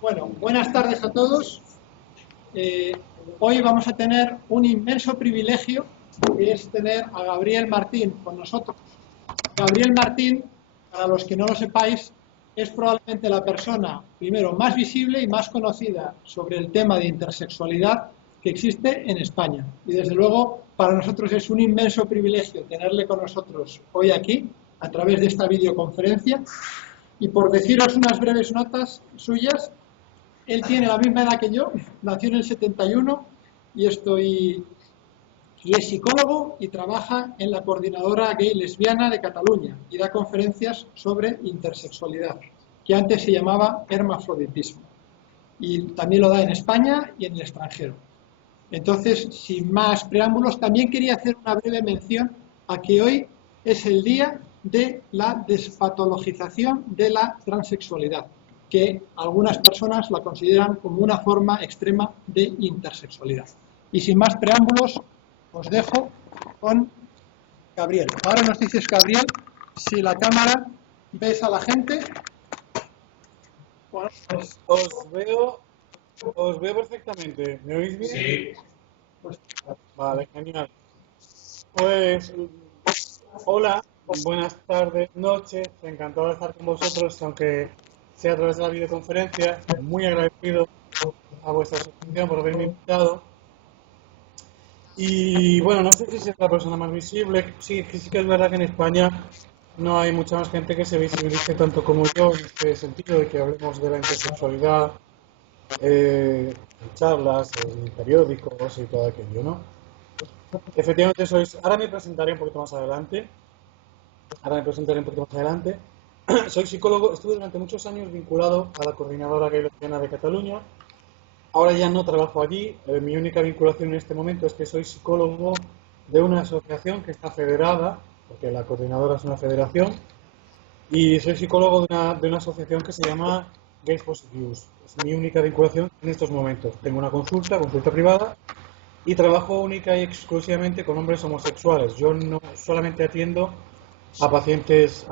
Bueno, buenas tardes a todos. Hoy vamos a tener un inmenso privilegio, que es tener a Gabriel Martín con nosotros. Gabriel Martín, para los que no lo sepáis, es probablemente la persona, primero, más visible y más conocida sobre el tema de intersexualidad que existe en España. Y desde luego, para nosotros es un inmenso privilegio tenerle con nosotros hoy aquí, a través de esta videoconferencia. Y por deciros unas breves notas suyas, él tiene la misma edad que yo, nació en el 71 y es psicólogo y trabaja en la Coordinadora Gay Lesbiana de Cataluña y da conferencias sobre intersexualidad, que antes se llamaba hermafroditismo. Y también lo da en España y en el extranjero. Entonces, sin más preámbulos, también quería hacer una breve mención a que hoy es el día de la despatologización de la transexualidad, que algunas personas la consideran como una forma extrema de intersexualidad. Y sin más preámbulos, os dejo con Gabriel. Ahora nos dices, Gabriel, si la cámara ves a la gente. Bueno, os veo perfectamente. ¿Me oís bien? Sí. Vale, genial. Pues, hola, buenas tardes, noches. Encantado de estar con vosotros, aunque sea a través de la videoconferencia. Muy agradecido a vuestra asociación por haberme invitado. Y bueno, no sé si es la persona más visible. Sí que es verdad que en España no hay mucha más gente que se visibilice tanto como yo en este sentido de que hablemos de la intersexualidad, en charlas, en periódicos y todo aquello, ¿no? Efectivamente ahora me presentaré un poquito más adelante. Soy psicólogo, estuve durante muchos años vinculado a la Coordinadora Gay Lesbiana de Cataluña. Ahora ya no trabajo allí. Mi única vinculación en este momento es que soy psicólogo de una asociación que está federada, porque la coordinadora es una federación, y soy psicólogo de una asociación que se llama Gays Positive Use. Es mi única vinculación en estos momentos. Tengo una consulta privada, y trabajo única y exclusivamente con hombres homosexuales. Yo no solamente atiendo a pacientes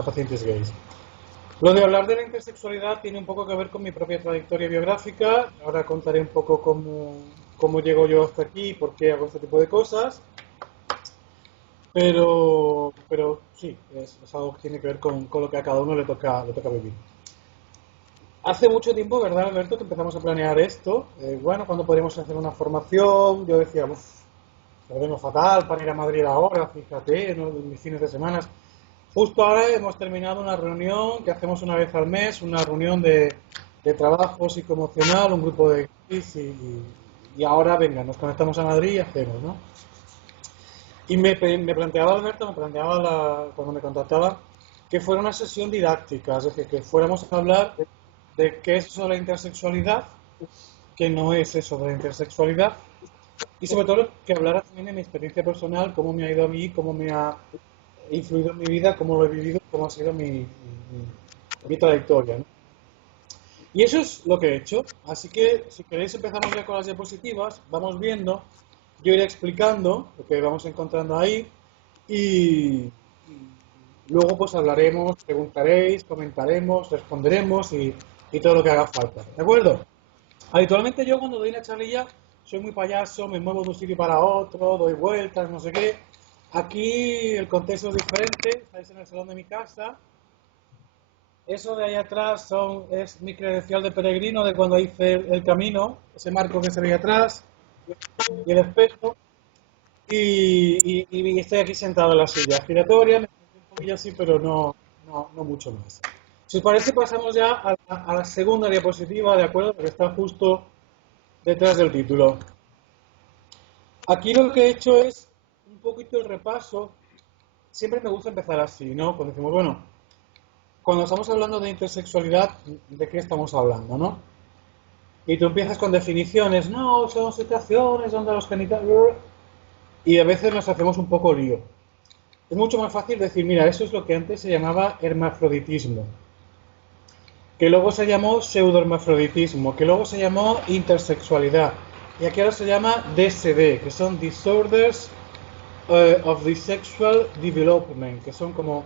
gays. Lo de hablar de la intersexualidad tiene un poco que ver con mi propia trayectoria biográfica. Ahora contaré un poco cómo llego yo hasta aquí y por qué hago este tipo de cosas. Pero sí, es algo que tiene que ver con lo que a cada uno le toca vivir. Hace mucho tiempo, ¿verdad, Alberto, que empezamos a planear esto? Bueno, cuando podríamos hacer una formación, yo decía, lo tengo fatal para ir a Madrid ahora, fíjate, ¿no? En mis fines de semana. Justo ahora hemos terminado una reunión que hacemos una vez al mes, una reunión de trabajo psicoemocional, un grupo de gays y ahora, venga, nos conectamos a Madrid y hacemos, ¿no? Y me planteaba, Alberto, cuando me contactaba, que fuera una sesión didáctica, es decir, que fuéramos a hablar de qué es eso de la intersexualidad, qué no es eso de la intersexualidad, y sobre todo que hablara también de mi experiencia personal, cómo me ha ido a mí, cómo me ha influido en mi vida, cómo lo he vivido, cómo ha sido mi trayectoria, ¿no? Y eso es lo que he hecho. Así que, si queréis, empezamos ya con las diapositivas, vamos viendo, yo iré explicando lo que vamos encontrando ahí y luego pues hablaremos, preguntaréis, comentaremos, responderemos y todo lo que haga falta, ¿de acuerdo? Habitualmente yo cuando doy una charlilla soy muy payaso, me muevo de un sitio para otro, doy vueltas, no sé qué. Aquí el contexto es diferente, estáis en el salón de mi casa. Eso de ahí atrás es mi credencial de peregrino de cuando hice el camino, ese marco que se ve ahí atrás, y el espejo. Y estoy aquí sentado en la silla giratoria, me siento un poquillo así, pero no mucho más. Si os parece, pasamos ya a la segunda diapositiva, ¿de acuerdo? Porque está justo detrás del título. Aquí lo que he hecho es un poquito el repaso. Siempre me gusta empezar así, ¿no? Cuando decimos, bueno, cuando estamos hablando de intersexualidad, ¿de qué estamos hablando, no? Y tú empiezas con definiciones, no, son situaciones donde los genitales... Y a veces nos hacemos un poco lío. Es mucho más fácil decir, mira, eso es lo que antes se llamaba hermafroditismo, que luego se llamó pseudohermafroditismo, que luego se llamó intersexualidad, y aquí ahora se llama DSD, que son Disorders of the Sexual Development, que son como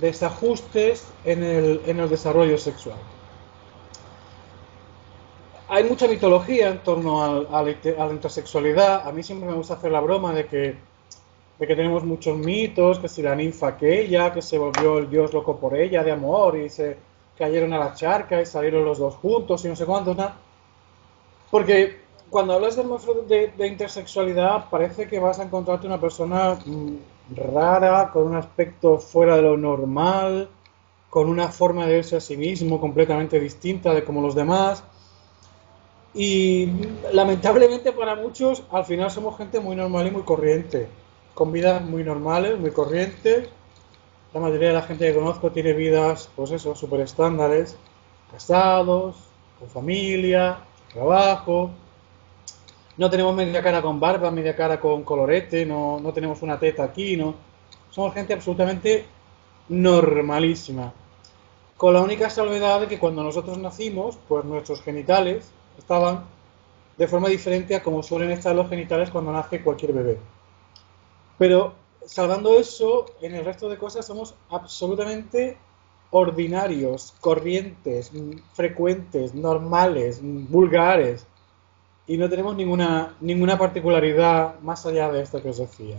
desajustes en el desarrollo sexual. hay mucha mitología en torno a la intersexualidad. A mí siempre me gusta hacer la broma de que tenemos muchos mitos, que si la ninfa aquella, que se volvió el dios loco por ella, de amor, y se cayeron a la charca y salieron los dos juntos y no sé cuántos, nada. Porque cuando hablas de intersexualidad parece que vas a encontrarte una persona rara, con un aspecto fuera de lo normal, con una forma de verse a sí mismo completamente distinta de como los demás. Y lamentablemente para muchos al final somos gente muy normal y muy corriente, con vidas muy normales, muy corrientes. La mayoría de la gente que conozco tiene vidas, pues eso, súper estándares, casados, con familia, trabajo. No tenemos media cara con barba, media cara con colorete, no tenemos una teta aquí, no. Somos gente absolutamente normalísima. Con la única salvedad de que cuando nosotros nacimos, pues nuestros genitales estaban de forma diferente a como suelen estar los genitales cuando nace cualquier bebé. Pero salvando eso, en el resto de cosas somos absolutamente ordinarios, corrientes, frecuentes, normales, vulgares. Y no tenemos ninguna particularidad más allá de esto que os decía.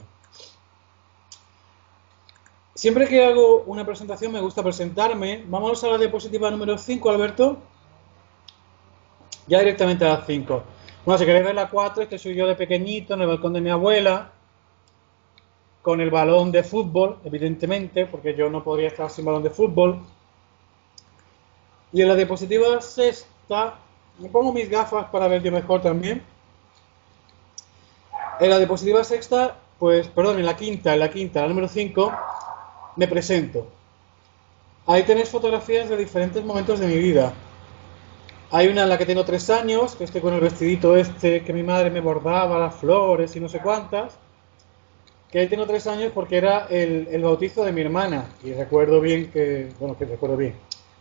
Siempre que hago una presentación me gusta presentarme. Vamos a la diapositiva número 5, Alberto. Ya directamente a la 5. Bueno, si queréis ver la 4, este soy yo de pequeñito en el balcón de mi abuela, con el balón de fútbol, evidentemente, porque yo no podría estar sin balón de fútbol. Y en la diapositiva 6, me pongo mis gafas para ver yo mejor también. En la diapositiva 6, pues, perdón, en la quinta, la número 5, me presento. Ahí tenéis fotografías de diferentes momentos de mi vida. Hay una en la que tengo 3 años, que estoy con el vestidito este, que mi madre me bordaba, las flores y no sé cuántas. Que ahí tengo 3 años porque era el bautizo de mi hermana. Y recuerdo bien que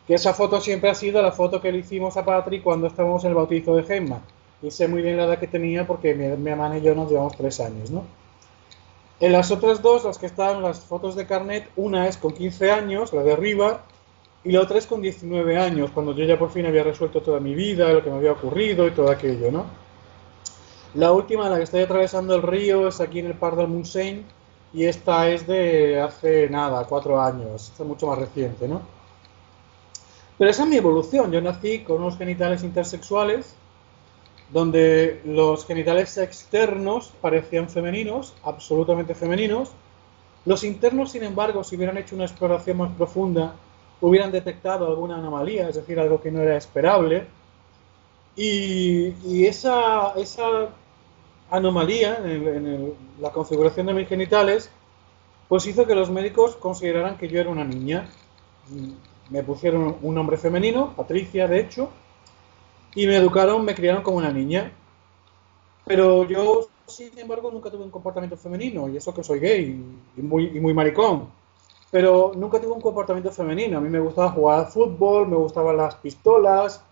esa foto siempre ha sido la foto que le hicimos a Patri cuando estábamos en el bautizo de Gemma. Y sé muy bien la edad que tenía porque mi hermana y yo nos llevamos 3 años, ¿no? En las otras dos, las que están las fotos de carnet, una es con 15 años, la de arriba, y la otra es con 19 años, cuando yo ya por fin había resuelto toda mi vida, lo que me había ocurrido y todo aquello, ¿no? La última, la que estoy atravesando el río, es aquí en el Parc del Montseny, y esta es de hace nada, 4 años, esta es mucho más reciente, ¿no? Pero esa es mi evolución. Yo nací con unos genitales intersexuales, donde los genitales externos parecían femeninos, absolutamente femeninos. Los internos, sin embargo, si hubieran hecho una exploración más profunda, hubieran detectado alguna anomalía, es decir, algo que no era esperable. Y esa anomalía en la configuración de mis genitales, pues hizo que los médicos consideraran que yo era una niña. Me pusieron un nombre femenino, Patricia, de hecho, y me criaron como una niña. Pero yo, sin embargo, nunca tuve un comportamiento femenino, y eso que soy gay y muy maricón. Pero nunca tuve un comportamiento femenino. A mí me gustaba jugar al fútbol, me gustaban las pistolas,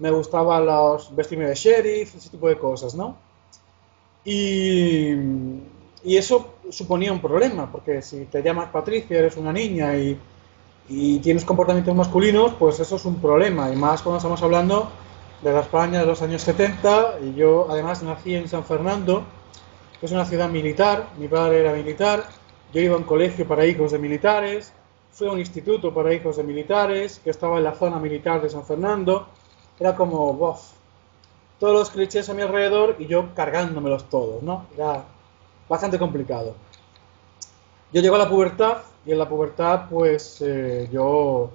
me gustaba vestirme de sheriff, ese tipo de cosas, ¿no? Y eso suponía un problema, porque si te llamas Patricia, eres una niña y tienes comportamientos masculinos, pues eso es un problema. Y más cuando estamos hablando de la España de los años 70, y yo además nací en San Fernando, que es una ciudad militar, mi padre era militar, yo iba a un colegio para hijos de militares, fui a un instituto para hijos de militares, que estaba en la zona militar de San Fernando, era como, bof, todos los clichés a mi alrededor y yo cargándomelos todos, ¿no? Era bastante complicado. Yo llego a la pubertad y en la pubertad pues yo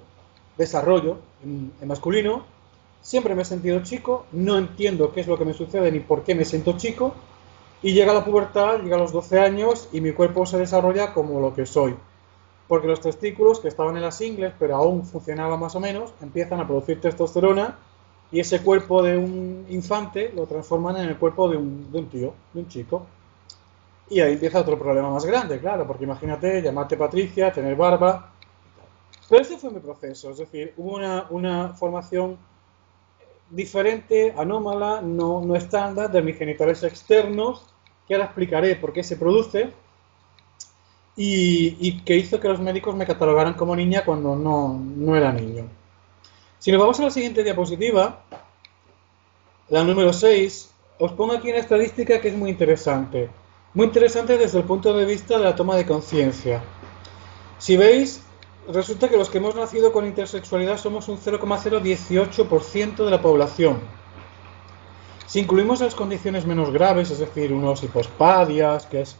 desarrollo en masculino. Siempre me he sentido chico, no entiendo qué es lo que me sucede ni por qué me siento chico. Y llega la pubertad, llega a los 12 años y mi cuerpo se desarrolla como lo que soy. Porque los testículos, que estaban en las ingles, pero aún funcionaban más o menos, empiezan a producir testosterona y ese cuerpo de un infante lo transforman en el cuerpo de un tío, de un chico. Y ahí empieza otro problema más grande, claro, porque imagínate llamarte Patricia, tener barba. Pero ese fue mi proceso, es decir, hubo una formación diferente, anómala, no estándar de mis genitales externos, que ahora explicaré por qué se produce, y que hizo que los médicos me catalogaran como niña cuando no era niño. Si nos vamos a la siguiente diapositiva, La número 6, os pongo aquí una estadística que es muy interesante. Muy interesante desde el punto de vista de la toma de conciencia. Si veis, resulta que los que hemos nacido con intersexualidad somos un 0,018% de la población. Si incluimos las condiciones menos graves, es decir, unos hipospadias, que es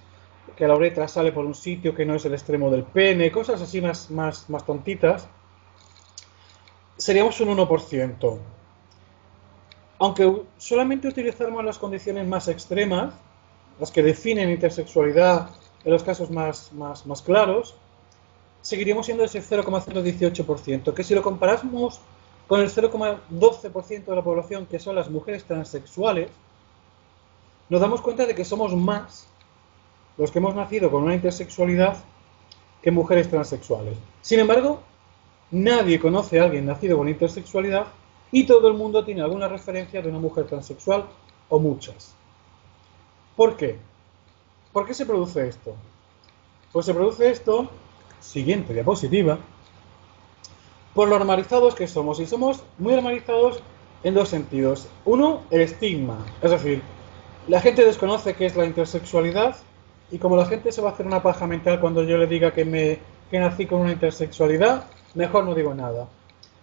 que la uretra sale por un sitio que no es el extremo del pene, cosas así más tontitas, seríamos un 1%. Aunque solamente utilizáramos las condiciones más extremas, las que definen intersexualidad en los casos más claros, seguiríamos siendo ese 0,018%, que si lo comparamos con el 0,12% de la población, que son las mujeres transexuales, nos damos cuenta de que somos más los que hemos nacido con una intersexualidad que mujeres transexuales. Sin embargo, nadie conoce a alguien nacido con intersexualidad y todo el mundo tiene alguna referencia de una mujer transexual o muchas. ¿Por qué? ¿Por qué se produce esto? Pues se produce esto, siguiente diapositiva, por lo normalizados que somos. Y somos muy normalizados en dos sentidos. Uno, el estigma. Es decir, la gente desconoce qué es la intersexualidad y como la gente se va a hacer una paja mental cuando yo le diga que nací con una intersexualidad, mejor no digo nada.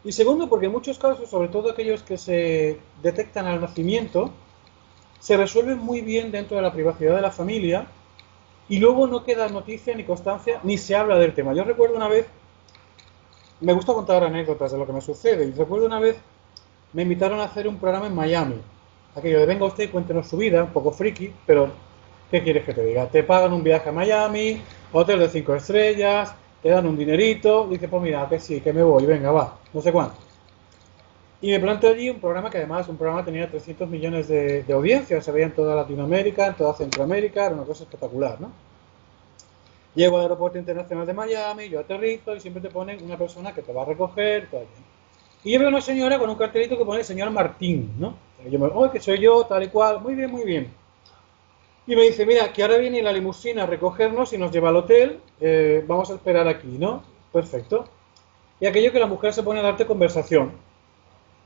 Y segundo, porque en muchos casos, sobre todo aquellos que se detectan al nacimiento, se resuelven muy bien dentro de la privacidad de la familia y luego no queda noticia ni constancia ni se habla del tema. Yo recuerdo una vez, me gusta contar anécdotas de lo que me sucede, y recuerdo una vez me invitaron a hacer un programa en Miami. Aquello de venga usted y cuéntenos su vida, un poco friki, pero ¿qué quieres que te diga? Te pagan un viaje a Miami, hotel de 5 estrellas, te dan un dinerito, y dices, pues mira, que sí, que me voy, venga, va, no sé cuánto. Y me planteé allí un programa que además, un programa tenía 300 millones de audiencias, se veía en toda Latinoamérica, en toda Centroamérica, era una cosa espectacular, ¿no? Llego al aeropuerto internacional de Miami, yo aterrizo y siempre te ponen una persona que te va a recoger, todo. Y yo veo una señora con un cartelito que pone señor Martín, ¿no? Y yo me digo, oh, que soy yo, tal y cual, muy bien, muy bien. Y me dice, mira, que ahora viene la limusina a recogernos y nos lleva al hotel, vamos a esperar aquí, ¿no? Perfecto. Y aquello que la mujer se pone a darte conversación.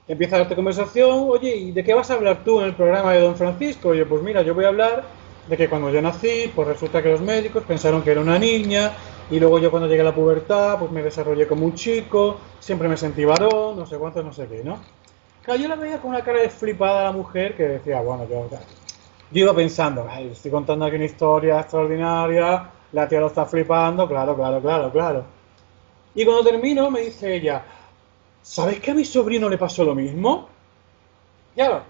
Empieza a darte conversación, oye, ¿y de qué vas a hablar tú en el programa de Don Francisco? Y yo, pues mira, yo voy a hablar de que cuando yo nací, pues resulta que los médicos pensaron que era una niña, y luego yo cuando llegué a la pubertad, pues me desarrollé como un chico, siempre me sentí varón, no sé cuántos, no sé qué, ¿no? Claro, yo la veía con una cara de flipada a la mujer que decía, bueno, yo iba pensando, ay, estoy contando aquí una historia extraordinaria, la tía lo está flipando, claro, claro, claro, claro. Y cuando termino me dice ella, ¿sabes que a mi sobrino le pasó lo mismo? Ya,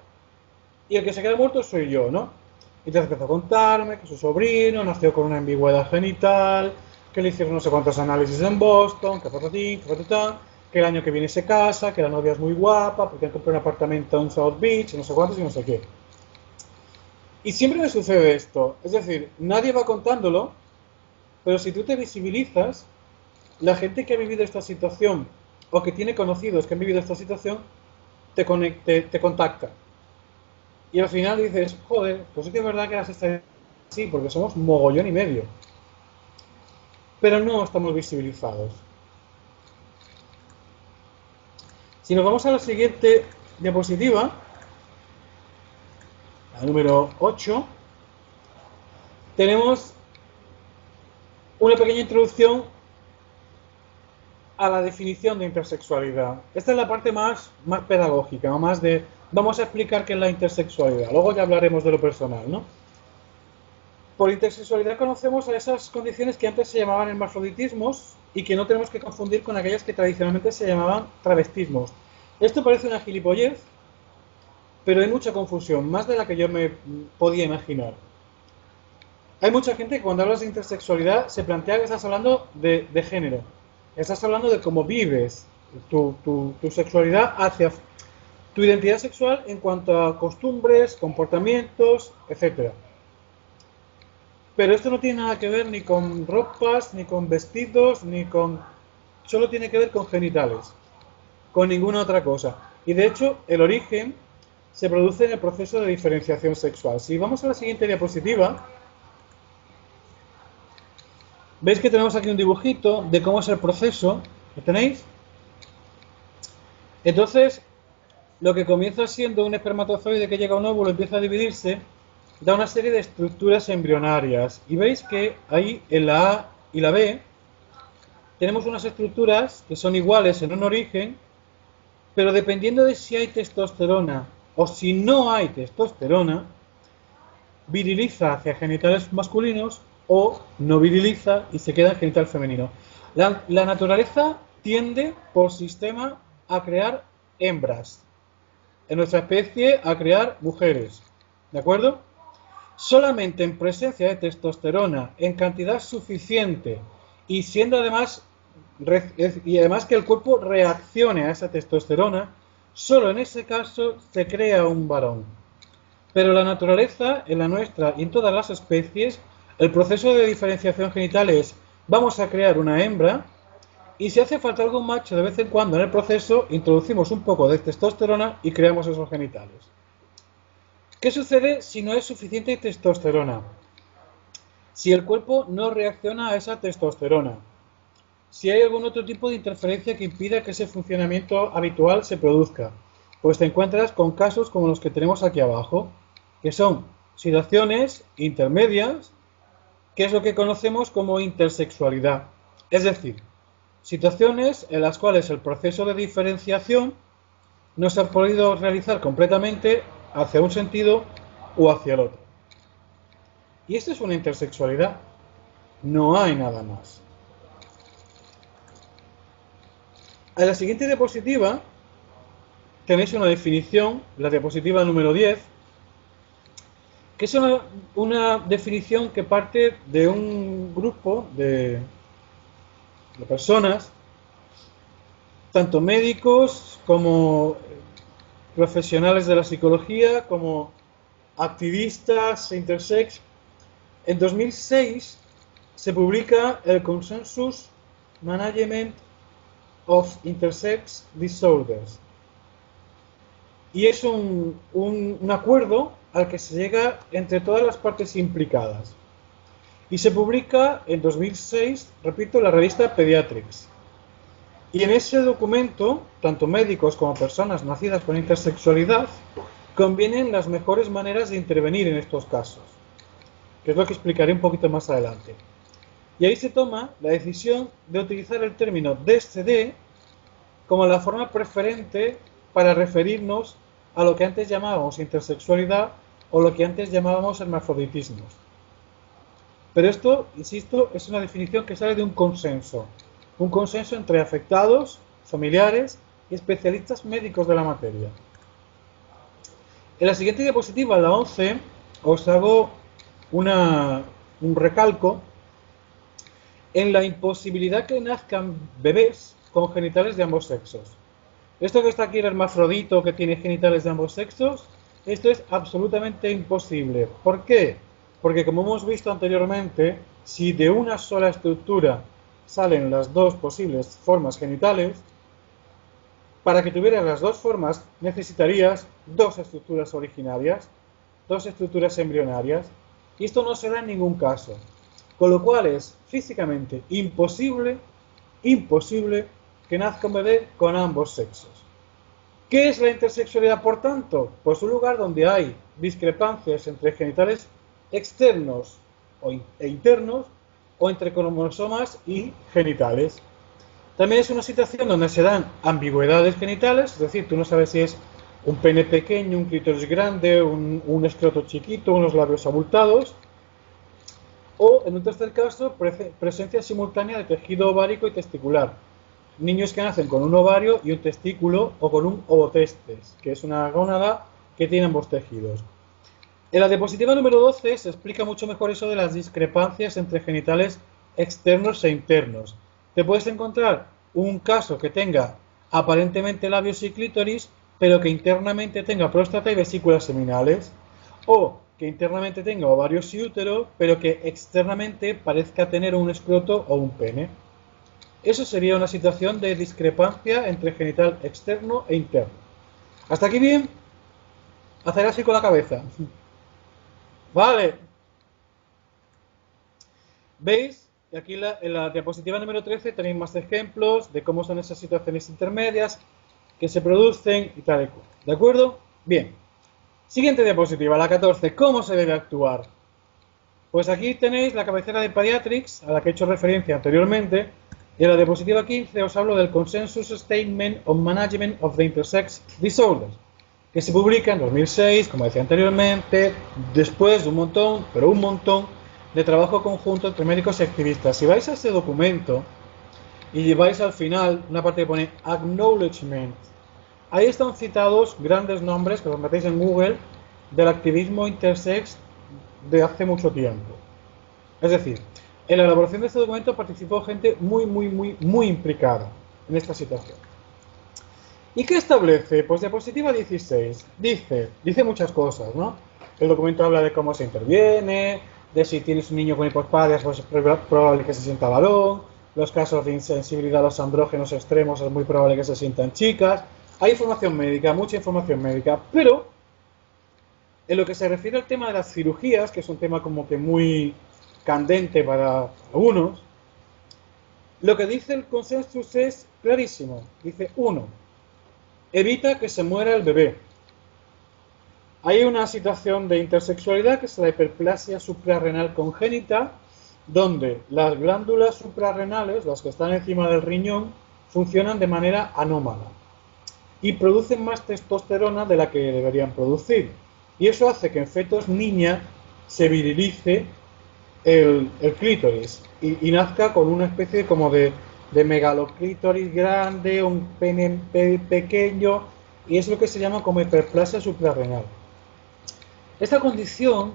y el que se queda muerto soy yo, ¿no? Y entonces empezó a contarme que su sobrino nació con una ambigüedad genital, que le hicieron no sé cuántos análisis en Boston, que patatín, que patatán, que el año que viene se casa, que la novia es muy guapa, porque han comprado un apartamento en South Beach, y no sé cuántos y no sé qué. Y siempre me sucede esto, es decir, nadie va contándolo, pero si tú te visibilizas, la gente que ha vivido esta situación o que tiene conocidos que han vivido esta situación, te contacta. Y al final dices, joder, pues sí que es verdad que las estadísticas sí, porque somos mogollón y medio. Pero no estamos visibilizados. Si nos vamos a la siguiente diapositiva, la número 8, tenemos una pequeña introducción a la definición de intersexualidad. Esta es la parte más pedagógica, más de vamos a explicar qué es la intersexualidad. Luego ya hablaremos de lo personal, ¿no? Por intersexualidad conocemos a esas condiciones que antes se llamaban hermafroditismos y que no tenemos que confundir con aquellas que tradicionalmente se llamaban travestismos. Esto parece una gilipollez, pero hay mucha confusión, más de la que yo me podía imaginar. Hay mucha gente que cuando hablas de intersexualidad se plantea que estás hablando de género. Estás hablando de cómo vives tu sexualidad hacia tu identidad sexual en cuanto a costumbres, comportamientos, etcétera. Pero esto no tiene nada que ver ni con ropas, ni con vestidos, ni con... Solo tiene que ver con genitales, con ninguna otra cosa. Y de hecho, el origen se produce en el proceso de diferenciación sexual. Si vamos a la siguiente diapositiva, veis que tenemos aquí un dibujito de cómo es el proceso. ¿Lo tenéis? Entonces, lo que comienza siendo un espermatozoide que llega a un óvulo, empieza a dividirse, da una serie de estructuras embrionarias. Y veis que ahí en la A y la B tenemos unas estructuras que son iguales en un origen, pero dependiendo de si hay testosterona o si no hay testosterona, viriliza hacia genitales masculinos o no viriliza y se queda en genital femenino. La naturaleza tiende por sistema a crear hembras. En nuestra especie a crear mujeres. ¿De acuerdo? Solamente en presencia de testosterona en cantidad suficiente y siendo además que el cuerpo reaccione a esa testosterona, solo en ese caso se crea un varón. Pero la naturaleza, en la nuestra y en todas las especies, el proceso de diferenciación genital es: vamos a crear una hembra y si hace falta algún macho de vez en cuando en el proceso, introducimos un poco de testosterona y creamos esos genitales. ¿Qué sucede si no hay suficiente testosterona? Si el cuerpo no reacciona a esa testosterona. Si hay algún otro tipo de interferencia que impida que ese funcionamiento habitual se produzca, pues te encuentras con casos como los que tenemos aquí abajo, que son situaciones intermedias, que es lo que conocemos como intersexualidad. Es decir, situaciones en las cuales el proceso de diferenciación no se ha podido realizar completamente hacia un sentido o hacia el otro. Y esto es una intersexualidad. No hay nada más. En la siguiente diapositiva tenéis una definición, la diapositiva número 10, que es una definición que parte de un grupo de personas, tanto médicos como profesionales de la psicología, como activistas intersex. En 2006 se publica el Consensus Management of Intersex Disorders y es un acuerdo al que se llega entre todas las partes implicadas y se publica en 2006, repito, en la revista Pediatrics. Y en ese documento, tanto médicos como personas nacidas con intersexualidad convienen las mejores maneras de intervenir en estos casos, que es lo que explicaré un poquito más adelante. Y ahí se toma la decisión de utilizar el término DSD como la forma preferente para referirnos a lo que antes llamábamos intersexualidad o lo que antes llamábamos hermafroditismo. Pero esto, insisto, es una definición que sale de un consenso entre afectados, familiares y especialistas médicos de la materia. En la siguiente diapositiva, la 11, os hago un recalco en la imposibilidad que nazcan bebés con genitales de ambos sexos. Esto que está aquí, el hermafrodito que tiene genitales de ambos sexos, esto es absolutamente imposible. ¿Por qué? Porque como hemos visto anteriormente, si de una sola estructura salen las dos posibles formas genitales, para que tuvieras las dos formas necesitarías dos estructuras originarias, dos estructuras embrionarias, y esto no se da en ningún caso. Con lo cual es físicamente imposible que nazca un bebé con ambos sexos. ¿Qué es la intersexualidad, por tanto? Pues un lugar donde hay discrepancias entre genitales externos e internos o entre cromosomas y genitales. También es una situación donde se dan ambigüedades genitales, es decir, tú no sabes si es un pene pequeño, un clítoris grande, un escroto chiquito, unos labios abultados. O, en un tercer caso, presencia simultánea de tejido ovárico y testicular. Niños que nacen con un ovario y un testículo o con un ovotestes, que es una gónada que tiene ambos tejidos. En la diapositiva número 12 se explica mucho mejor eso de las discrepancias entre genitales externos e internos. Te puedes encontrar un caso que tenga aparentemente labios y clítoris, pero que internamente tenga próstata y vesículas seminales, o que internamente tenga ovarios y útero, pero que externamente parezca tener un escroto o un pene. Eso sería una situación de discrepancia entre genital externo e interno. ¿Hasta aquí bien? Hacer así con la cabeza. Vale. ¿Veis? Y aquí en la diapositiva número 13 tenéis más ejemplos de cómo son esas situaciones intermedias que se producen y tal y cual. ¿De acuerdo? Bien. Siguiente diapositiva, la 14. ¿Cómo se debe actuar? Pues aquí tenéis la cabecera de Pediatrics, a la que he hecho referencia anteriormente, y en la diapositiva 15 os hablo del Consensus Statement on Management of the Intersex Disorders, que se publica en 2006, como decía anteriormente, después de un montón, pero un montón, de trabajo conjunto entre médicos y activistas. Si vais a ese documento y lleváis al final una parte que pone Acknowledgement, ahí están citados grandes nombres, que los metéis en Google, del activismo intersex de hace mucho tiempo. Es decir, en la elaboración de este documento participó gente muy implicada en esta situación. ¿Y qué establece? Pues diapositiva 16 dice muchas cosas, ¿no? El documento habla de cómo se interviene, de si tienes un niño con hipospadias, pues es probable que se sienta varón, los casos de insensibilidad a los andrógenos extremos es muy probable que se sientan chicas. Hay información médica, mucha información médica, pero en lo que se refiere al tema de las cirugías, que es un tema como que muy candente para algunos, lo que dice el consensus es clarísimo. Dice, 1, evita que se muera el bebé. Hay una situación de intersexualidad que es la hiperplasia suprarrenal congénita, donde las glándulas suprarrenales, las que están encima del riñón, funcionan de manera anómala y producen más testosterona de la que deberían producir. Y eso hace que en fetos niña se virilice el clítoris y nazca con una especie como de megaloclítoris grande, un pene pequeño, y es lo que se llama como hiperplasia suprarrenal. Esta condición,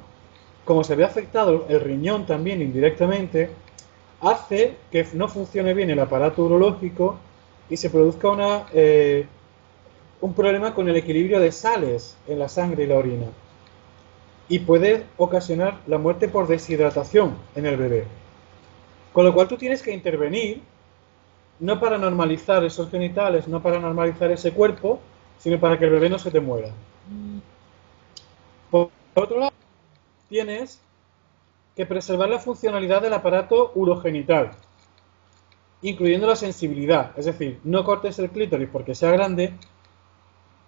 como se ve afectado el riñón también indirectamente, hace que no funcione bien el aparato urológico y se produzca un problema con el equilibrio de sales en la sangre y la orina. Y puede ocasionar la muerte por deshidratación en el bebé. Con lo cual tú tienes que intervenir, no para normalizar esos genitales, no para normalizar ese cuerpo, sino para que el bebé no se te muera. Por otro lado, tienes que preservar la funcionalidad del aparato urogenital, incluyendo la sensibilidad. Es decir, no cortes el clítoris porque sea grande,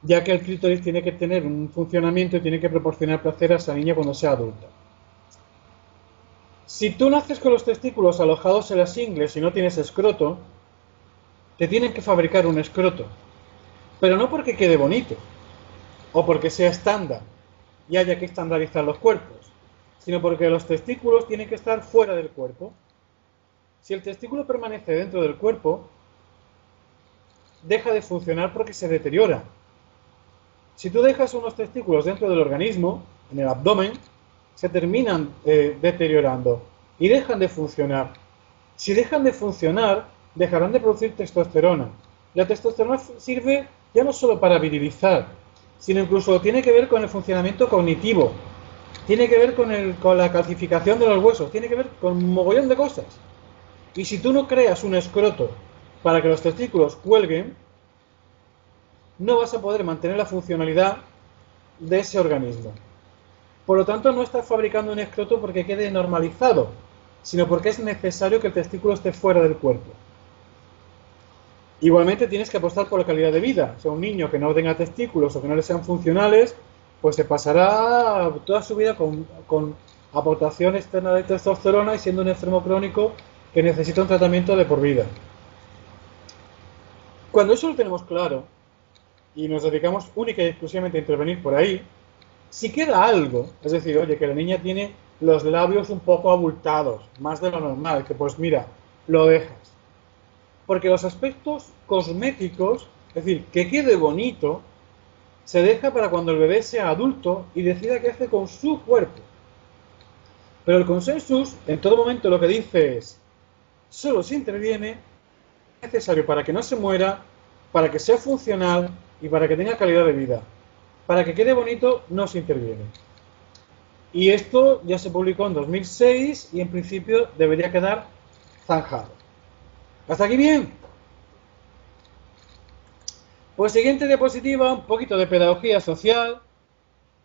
ya que el clítoris tiene que tener un funcionamiento y tiene que proporcionar placer a esa niña cuando sea adulta. Si tú naces con los testículos alojados en las ingles y no tienes escroto, te tienen que fabricar un escroto. Pero no porque quede bonito, o porque sea estándar y haya que estandarizar los cuerpos, sino porque los testículos tienen que estar fuera del cuerpo. Si el testículo permanece dentro del cuerpo, deja de funcionar porque se deteriora. Si tú dejas unos testículos dentro del organismo, en el abdomen, se terminan deteriorando y dejan de funcionar. Si dejan de funcionar, dejarán de producir testosterona. La testosterona sirve ya no solo para virilizar, sino incluso tiene que ver con el funcionamiento cognitivo, tiene que ver con la calcificación de los huesos, tiene que ver con un mogollón de cosas. Y si tú no creas un escroto para que los testículos cuelguen, no vas a poder mantener la funcionalidad de ese organismo. Por lo tanto, no estás fabricando un escroto porque quede normalizado, sino porque es necesario que el testículo esté fuera del cuerpo. Igualmente tienes que apostar por la calidad de vida. O sea, un niño que no tenga testículos o que no le sean funcionales, pues se pasará toda su vida con aportación externa de testosterona y siendo un enfermo crónico que necesita un tratamiento de por vida. Cuando eso lo tenemos claro y nos dedicamos única y exclusivamente a intervenir por ahí, si queda algo, es decir, oye, que la niña tiene los labios un poco abultados, más de lo normal, que pues mira, lo dejas. Porque los aspectos cosméticos, es decir, que quede bonito, se deja para cuando el bebé sea adulto y decida qué hace con su cuerpo. Pero el consensus, en todo momento lo que dice es, solo se interviene necesario para que no se muera, para que sea funcional y para que tenga calidad de vida. Para que quede bonito, no se interviene. Y esto ya se publicó en 2006 y en principio debería quedar zanjado. ¿Hasta aquí bien? Pues siguiente diapositiva, un poquito de pedagogía social.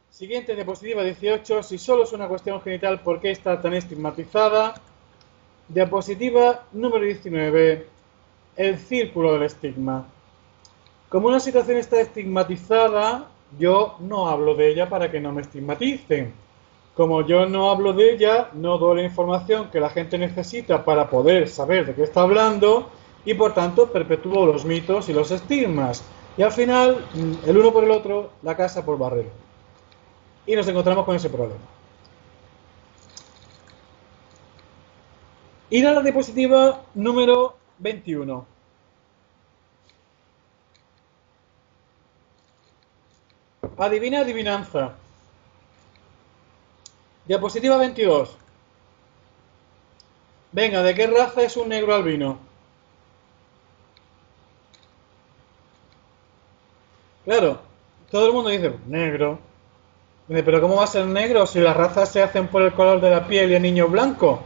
Siguiente diapositiva 18, si solo es una cuestión genital, ¿por qué está tan estigmatizada? Diapositiva número 19, el círculo del estigma. Como una situación está estigmatizada, yo no hablo de ella para que no me estigmaticen. Como yo no hablo de ella, no doy la información que la gente necesita para poder saber de qué está hablando y por tanto perpetúo los mitos y los estigmas. Y al final, el uno por el otro, la casa por barrer. Y nos encontramos con ese problema. Ir a la diapositiva número 21. Adivina, adivinanza. Diapositiva 22. Venga, ¿de qué raza es un negro albino? Claro, todo el mundo dice, negro. Dice, pero ¿cómo va a ser negro si las razas se hacen por el color de la piel y el niño blanco?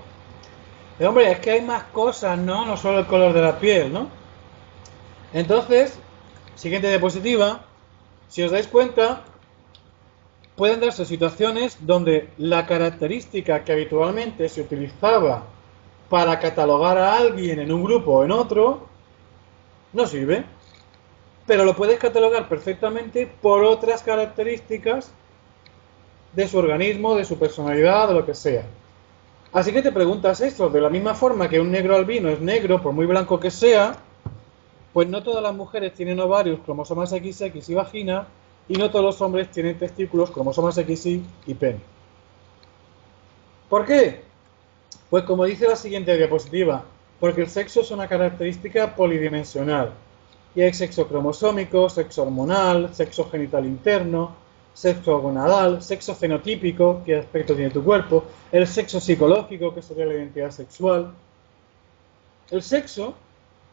Hombre, es que hay más cosas, ¿no? No solo el color de la piel, ¿no? Entonces, siguiente diapositiva, si os dais cuenta, pueden darse situaciones donde la característica que habitualmente se utilizaba para catalogar a alguien en un grupo o en otro, no sirve. Pero lo puedes catalogar perfectamente por otras características de su organismo, de su personalidad, de lo que sea. Así que te preguntas esto, de la misma forma que un negro albino es negro, por muy blanco que sea, pues no todas las mujeres tienen ovarios, cromosomas XX y vagina, y no todos los hombres tienen testículos, cromosomas XY y pene. ¿Por qué? Pues como dice la siguiente diapositiva, porque el sexo es una característica polidimensional. Y hay sexo cromosómico, sexo hormonal, sexo genital interno, sexo gonadal, sexo fenotípico, qué aspecto tiene tu cuerpo, el sexo psicológico, que sería la identidad sexual. El sexo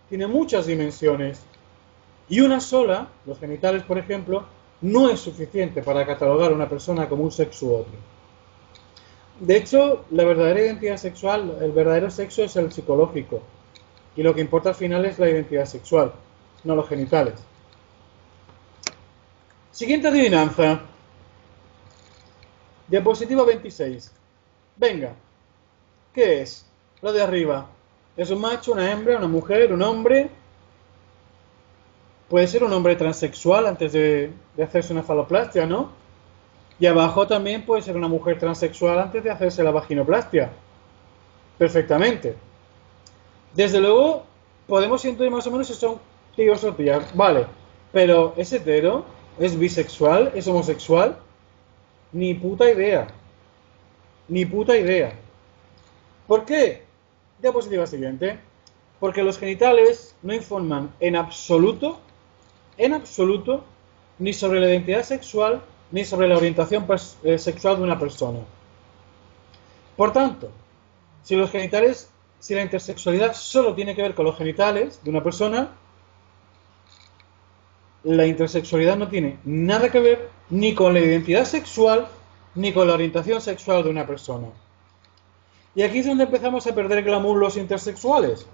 tiene muchas dimensiones y una sola, los genitales por ejemplo, no es suficiente para catalogar a una persona como un sexo u otro. De hecho, la verdadera identidad sexual, el verdadero sexo es el psicológico y lo que importa al final es la identidad sexual, no los genitales. Siguiente adivinanza. Diapositiva 26. Venga, ¿qué es? Lo de arriba. ¿Es un macho, una hembra, una mujer, un hombre? Puede ser un hombre transexual antes de hacerse una faloplastia, ¿no? Y abajo también puede ser una mujer transexual antes de hacerse la vaginoplastia. Perfectamente. Desde luego, podemos intuir más o menos si son tíos o tías. Vale, pero ¿es hetero? ¿Es bisexual? ¿Es homosexual? Ni puta idea. Ni puta idea. ¿Por qué? Diapositiva siguiente. Porque los genitales no informan en absoluto, ni sobre la identidad sexual, ni sobre la orientación sexual de una persona. Por tanto, si la intersexualidad solo tiene que ver con los genitales de una persona, la intersexualidad no tiene nada que ver ni con la identidad sexual, ni con la orientación sexual de una persona. Y aquí es donde empezamos a perder glamour los intersexuales.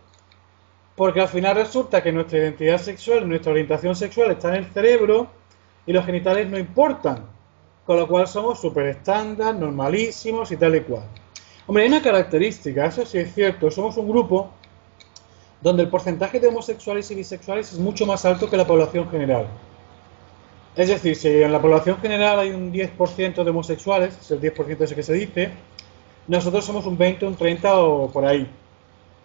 Porque al final resulta que nuestra identidad sexual, nuestra orientación sexual está en el cerebro y los genitales no importan. Con lo cual somos súper estándar, normalísimos y tal y cual. Hombre, hay una característica, eso sí es cierto, somos un grupo donde el porcentaje de homosexuales y bisexuales es mucho más alto que la población general. Es decir, si en la población general hay un 10% de homosexuales, es el 10% ese que se dice, nosotros somos un 20, un 30 o por ahí.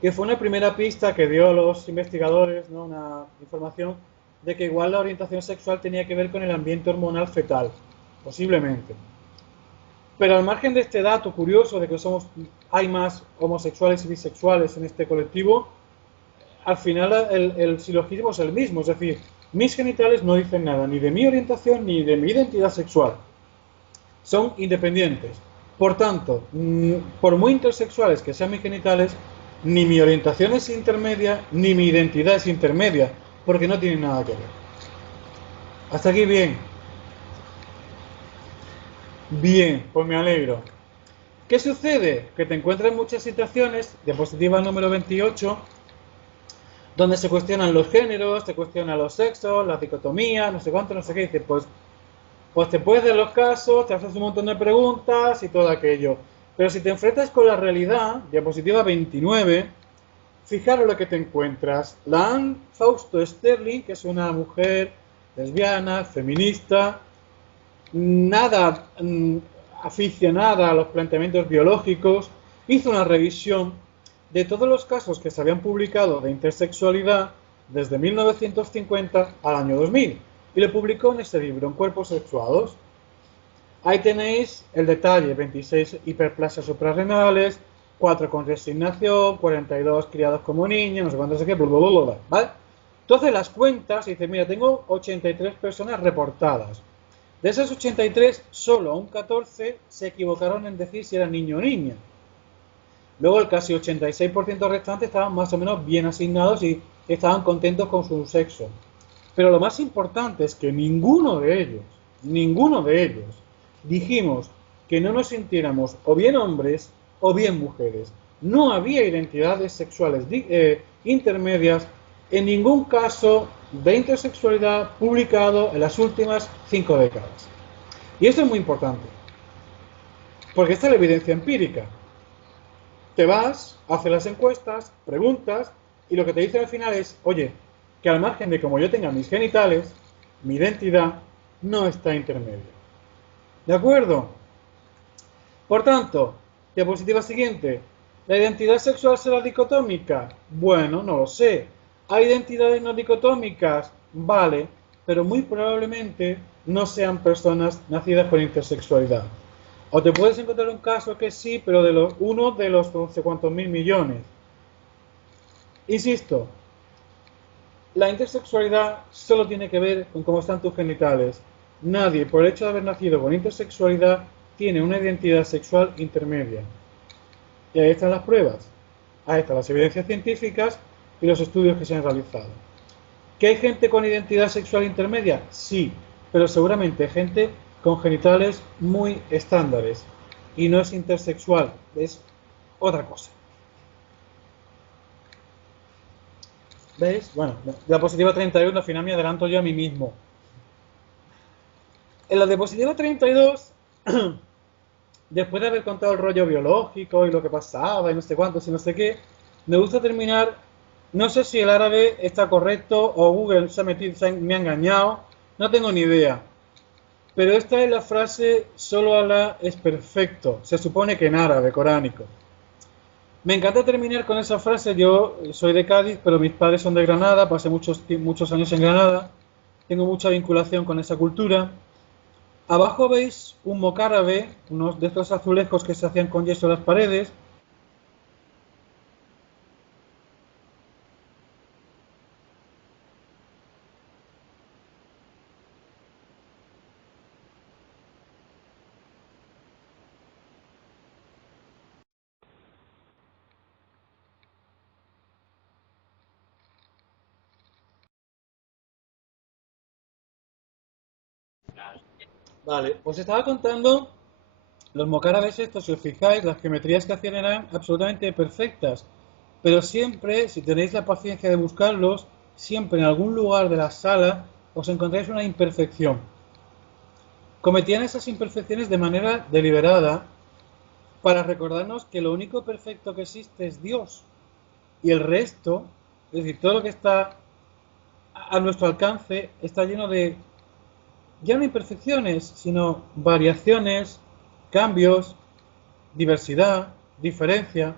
Que fue una primera pista que dio a los investigadores, ¿no? Una información de que igual la orientación sexual tenía que ver con el ambiente hormonal fetal, posiblemente. Pero al margen de este dato curioso de que hay más homosexuales y bisexuales en este colectivo, al final el silogismo es el mismo, es decir, mis genitales no dicen nada ni de mi orientación ni de mi identidad sexual. Son independientes. Por tanto, por muy intersexuales que sean mis genitales, ni mi orientación es intermedia, ni mi identidad es intermedia, porque no tienen nada que ver. Hasta aquí bien. Bien, pues me alegro. ¿Qué sucede? Que te encuentras en muchas situaciones, diapositiva número 28, donde se cuestionan los géneros, se cuestionan los sexos, la dicotomía, no sé cuánto, no sé qué, y dices, pues te puedes dar los casos, te haces un montón de preguntas y todo aquello. Pero si te enfrentas con la realidad, diapositiva 29, fijaros lo que te encuentras. La Anne Fausto Sterling, que es una mujer lesbiana, feminista, nada aficionada a los planteamientos biológicos. Hizo una revisión de todos los casos que se habían publicado de intersexualidad desde 1950 al año 2000 y lo publicó en este libro, En cuerpos sexuados. Ahí tenéis el detalle: 26 hiperplasias suprarrenales, 4 con resignación, 42 criados como niños, no sé cuántos, no sé qué, bla, bla, bla, bla, ¿vale? Entonces las cuentas y dices, mira, tengo 83 personas reportadas. De esas 83, solo un 14 se equivocaron en decir si era niño o niña. Luego el casi 86% restante estaban más o menos bien asignados y estaban contentos con su sexo. Pero lo más importante es que ninguno de ellos, dijimos que no nos sintiéramos o bien hombres o bien mujeres. No había identidades sexuales intermedias en ningún caso de intersexualidad publicado en las últimas 5 décadas. Y esto es muy importante, porque esta es la evidencia empírica. Te vas, haces las encuestas, preguntas, y lo que te dicen al final es, oye, que al margen de como yo tenga mis genitales, mi identidad no está intermedia. ¿De acuerdo? Por tanto, diapositiva siguiente. ¿La identidad sexual será dicotómica? Bueno, no lo sé. ¿Hay identidades no dicotómicas? Vale, pero muy probablemente no sean personas nacidas con intersexualidad. O te puedes encontrar un caso que sí, pero uno de los no sé cuántos mil millones. Insisto, la intersexualidad solo tiene que ver con cómo están tus genitales. Nadie, por el hecho de haber nacido con intersexualidad, tiene una identidad sexual intermedia. Y ahí están las pruebas, ahí están las evidencias científicas y los estudios que se han realizado. ¿Que hay gente con identidad sexual intermedia? Sí, pero seguramente gente con genitales muy estándares. Y no es intersexual, es otra cosa. ¿Veis? Bueno, diapositiva 31, al final me adelanto yo a mí mismo. En la diapositiva 32, después de haber contado el rollo biológico y lo que pasaba y no sé cuántos y no sé qué, me gusta terminar, no sé si el árabe está correcto o Google me ha engañado, no tengo ni idea. Pero esta es la frase, solo Alá es perfecto, se supone que en árabe, coránico. Me encanta terminar con esa frase. Yo soy de Cádiz, pero mis padres son de Granada, pasé muchos años en Granada, tengo mucha vinculación con esa cultura. Abajo veis un mocárabe, unos de estos azulejos que se hacían con yeso en las paredes. Vale, os estaba contando los mocárabes estos, si os fijáis, las geometrías que hacían eran absolutamente perfectas. Pero siempre, si tenéis la paciencia de buscarlos, siempre en algún lugar de la sala os encontráis una imperfección. Cometían esas imperfecciones de manera deliberada para recordarnos que lo único perfecto que existe es Dios. Y el resto, es decir, todo lo que está a nuestro alcance, está lleno de, ya no imperfecciones, sino variaciones, cambios, diversidad, diferencia,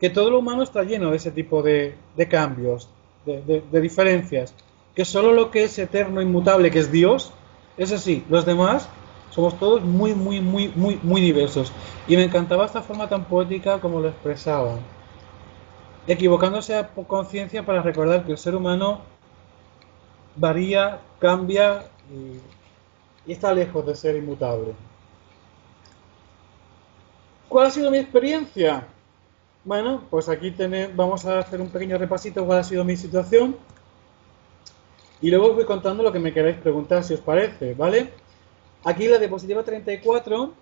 que todo lo humano está lleno de ese tipo de cambios, de diferencias, que solo lo que es eterno, inmutable, que es Dios, es así. Los demás somos todos muy, muy, muy, muy, muy diversos. Y me encantaba esta forma tan poética como lo expresaban, equivocándose a conciencia para recordar que el ser humano varía, cambia y está lejos de ser inmutable. ¿Cuál ha sido mi experiencia? Bueno, pues aquí vamos a hacer un pequeño repasito de cuál ha sido mi situación y luego os voy contando lo que me queráis preguntar, si os parece, ¿vale? Aquí en la diapositiva 34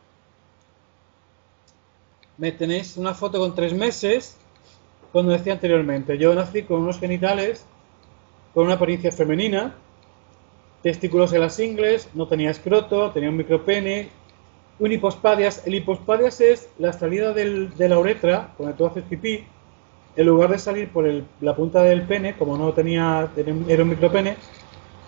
me tenéis una foto con 3 meses, como decía anteriormente. Yo nací con unos genitales, con una apariencia femenina, testículos en las ingles, no tenía escroto, tenía un micropene, un hipospadias. El hipospadias es la salida de la uretra, cuando tú haces pipí, en lugar de salir por la punta del pene, como no tenía, era un micropene,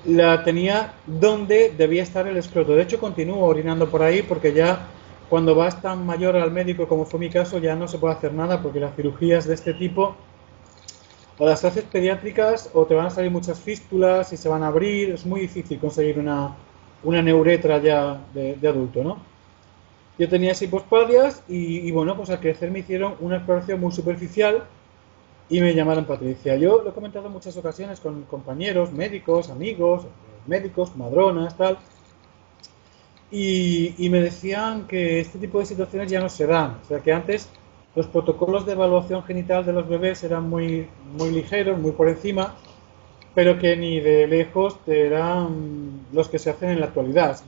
la tenía donde debía estar el escroto. De hecho, continúo orinando por ahí porque ya cuando vas tan mayor al médico como fue mi caso ya no se puede hacer nada porque las cirugías de este tipo o las haces pediátricas o te van a salir muchas fístulas y se van a abrir. Es muy difícil conseguir una neuretra ya de adulto, ¿no? Yo tenía hipospadias y bueno, pues al crecer me hicieron una exploración muy superficial y me llamaron Patricia. Yo lo he comentado en muchas ocasiones con compañeros, médicos, amigos, médicos, madronas, tal, y me decían que este tipo de situaciones ya no se dan. O sea, que antes los protocolos de evaluación genital de los bebés eran muy ligeros, muy por encima, pero que ni de lejos eran los que se hacen en la actualidad. Es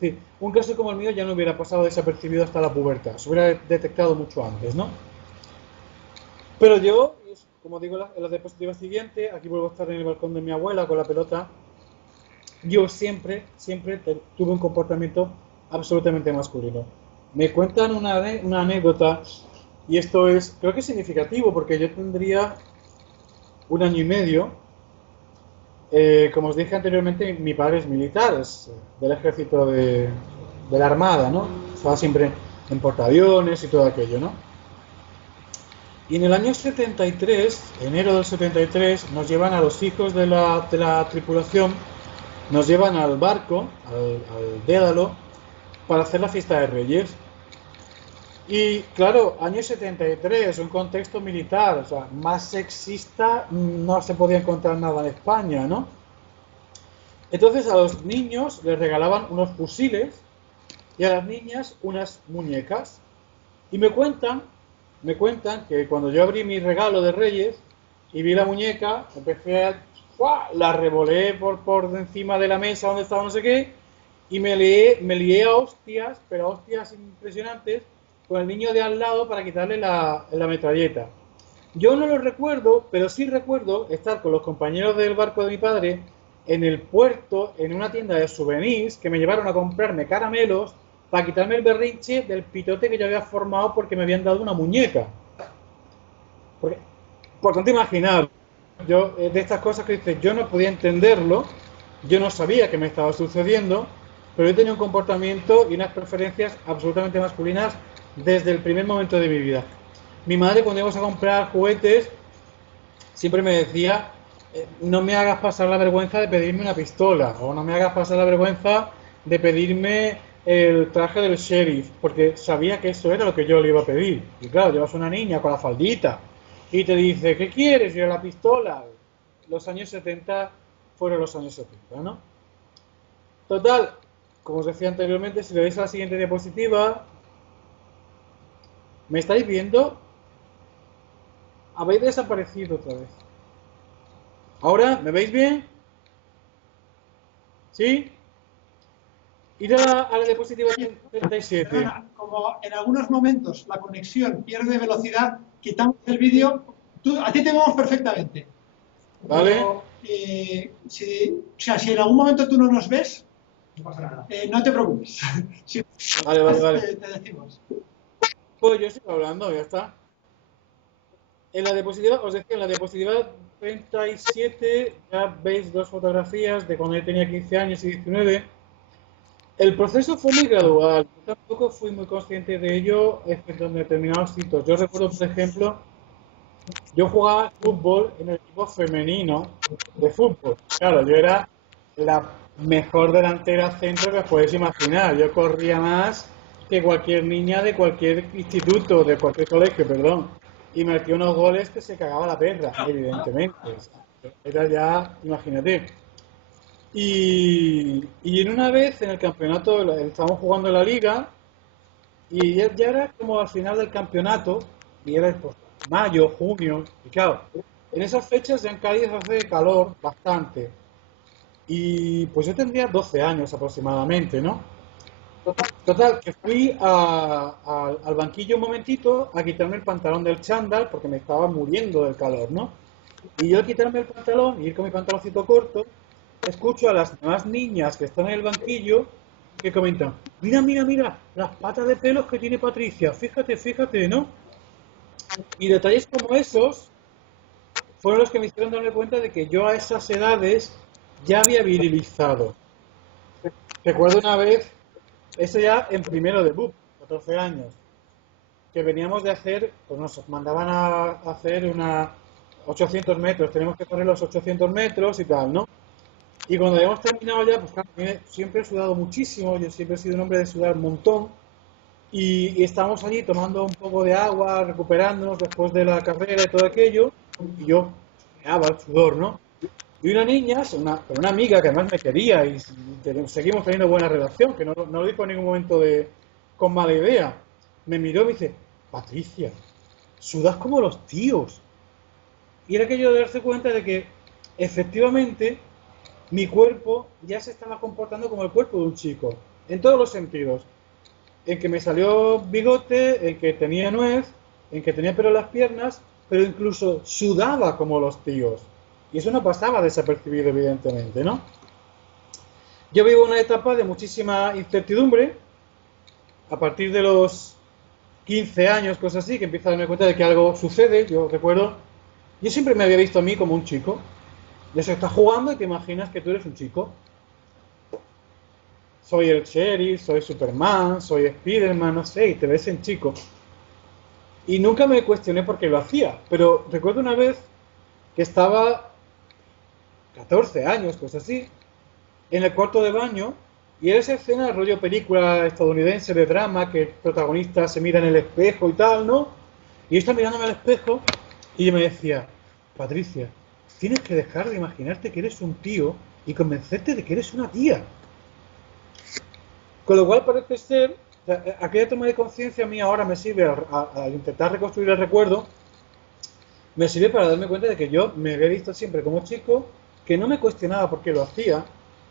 decir, un caso como el mío ya no hubiera pasado desapercibido hasta la pubertad, se hubiera detectado mucho antes, ¿no? Pero yo, como digo en la diapositiva siguiente, aquí vuelvo a estar en el balcón de mi abuela con la pelota, yo siempre tuve un comportamiento absolutamente masculino. Me cuentan una anécdota, y esto es, creo que es significativo, porque yo tendría 1 año y medio. Como os dije anteriormente, mi padre es militar, es del ejército de la Armada, ¿no? Estaba siempre en portaaviones y todo aquello, ¿no? Y en el año 73, enero del 73, nos llevan a los hijos de la tripulación, nos llevan al barco, al Dédalo, para hacer la fiesta de Reyes. Y claro, año 73, un contexto militar, o sea, más sexista no se podía encontrar nada en España, ¿no? Entonces a los niños les regalaban unos fusiles y a las niñas unas muñecas. Y me cuentan que cuando yo abrí mi regalo de Reyes y vi la muñeca, empecé a... ¡fua! La revolé por encima de la mesa donde estaba no sé qué y me lié a hostias, pero a hostias impresionantes, con el niño de al lado para quitarle la metralleta. Yo no lo recuerdo, pero sí recuerdo estar con los compañeros del barco de mi padre en el puerto, en una tienda de souvenirs, que me llevaron a comprarme caramelos para quitarme el berrinche del pitote que yo había formado porque me habían dado una muñeca. Porque, por tanto, imaginar, yo de estas cosas que dices, yo no podía entenderlo, yo no sabía que me estaba sucediendo, pero yo tenía un comportamiento y unas preferencias absolutamente masculinas desde el primer momento de mi vida. Mi madre, cuando íbamos a comprar juguetes, siempre me decía, no me hagas pasar la vergüenza de pedirme una pistola, o no me hagas pasar la vergüenza de pedirme el traje del sheriff, porque sabía que eso era lo que yo le iba a pedir. Y claro, llevas una niña con la faldita y te dice, ¿qué quieres? Y yo, la pistola. Los años 70 fueron los años 70, ¿no? Total, como os decía anteriormente, si le veis a la siguiente diapositiva, ¿me estáis viendo? Habéis desaparecido otra vez. ¿Ahora? ¿Me veis bien? ¿Sí? Ir a la diapositiva 37. Perdona, como en algunos momentos la conexión pierde velocidad, quitamos el vídeo. A ti te vemos perfectamente. ¿Vale? Pero, si en algún momento tú no nos ves, no te preocupes. Si Vale. te decimos. Pues yo sigo hablando, ya está. En la diapositiva, os decía, en la diapositiva 37 ya veis dos fotografías de cuando yo tenía 15 años y 19. El proceso fue muy gradual. Yo tampoco fui muy consciente de ello en determinados hitos. Yo recuerdo, por ejemplo, yo jugaba fútbol en el equipo femenino de fútbol. Claro, yo era la mejor delantera centro que os podéis imaginar. Yo corría más que cualquier niña de cualquier instituto, de cualquier colegio, perdón. Y marqué unos goles que se cagaba la perra, evidentemente. O sea, era ya, imagínate. Y en una vez en el campeonato, estábamos jugando en la liga, y ya era como al final del campeonato, y era pues, mayo, junio, y claro, en esas fechas ya en Cádiz hace calor bastante. Y pues yo tendría 12 años aproximadamente, ¿no? Total, que fui al banquillo un momentito a quitarme el pantalón del chándal porque me estaba muriendo del calor, ¿no? Y yo al quitarme el pantalón y ir con mi pantaloncito corto, escucho a las demás niñas que están en el banquillo que comentan, mira, las patas de pelos que tiene Patricia, fíjate, ¿no? Y detalles como esos fueron los que me hicieron darme cuenta de que yo a esas edades ya había virilizado. Recuerdo una vez, eso ya en primero de BUP, 14 años, que veníamos de hacer, pues nos mandaban a hacer una 800 metros, tenemos que correr los 800 metros y tal, ¿no? Y cuando habíamos terminado ya, pues claro, siempre he sudado muchísimo, yo siempre he sido un hombre de sudar un montón, y estábamos allí tomando un poco de agua, recuperándonos después de la carrera y todo aquello, y yo meaba el sudor, ¿no? Y una niña, pero una amiga que además me quería y seguimos teniendo buena relación, que no lo dijo en ningún momento con mala idea, me miró y me dice, Patricia, sudas como los tíos. Y era aquello de darse cuenta de que efectivamente mi cuerpo ya se estaba comportando como el cuerpo de un chico, en todos los sentidos. En que me salió bigote, en que tenía nuez, en que tenía pelo en las piernas, pero incluso sudaba como los tíos. Y eso no pasaba desapercibido, evidentemente, ¿no? Yo vivo una etapa de muchísima incertidumbre. A partir de los 15 años, cosas así, que empiezo a darme cuenta de que algo sucede. Yo recuerdo, yo siempre me había visto a mí como un chico. De eso estás jugando y te imaginas que tú eres un chico. Soy el sheriff, soy Superman, soy Spiderman, no sé, y te ves en chico. Y nunca me cuestioné por qué lo hacía, pero recuerdo una vez que estaba 14 años, cosas así, en el cuarto de baño, y era esa escena, rollo película estadounidense de drama, que el protagonista se mira en el espejo y tal, ¿no? Y yo estaba mirándome al espejo y yo me decía, Patricia, tienes que dejar de imaginarte que eres un tío y convencerte de que eres una tía. Con lo cual parece ser, o sea, aquella toma de conciencia a mí ahora me sirve a intentar reconstruir el recuerdo, me sirve para darme cuenta de que yo me había visto siempre como chico, que no me cuestionaba por qué lo hacía,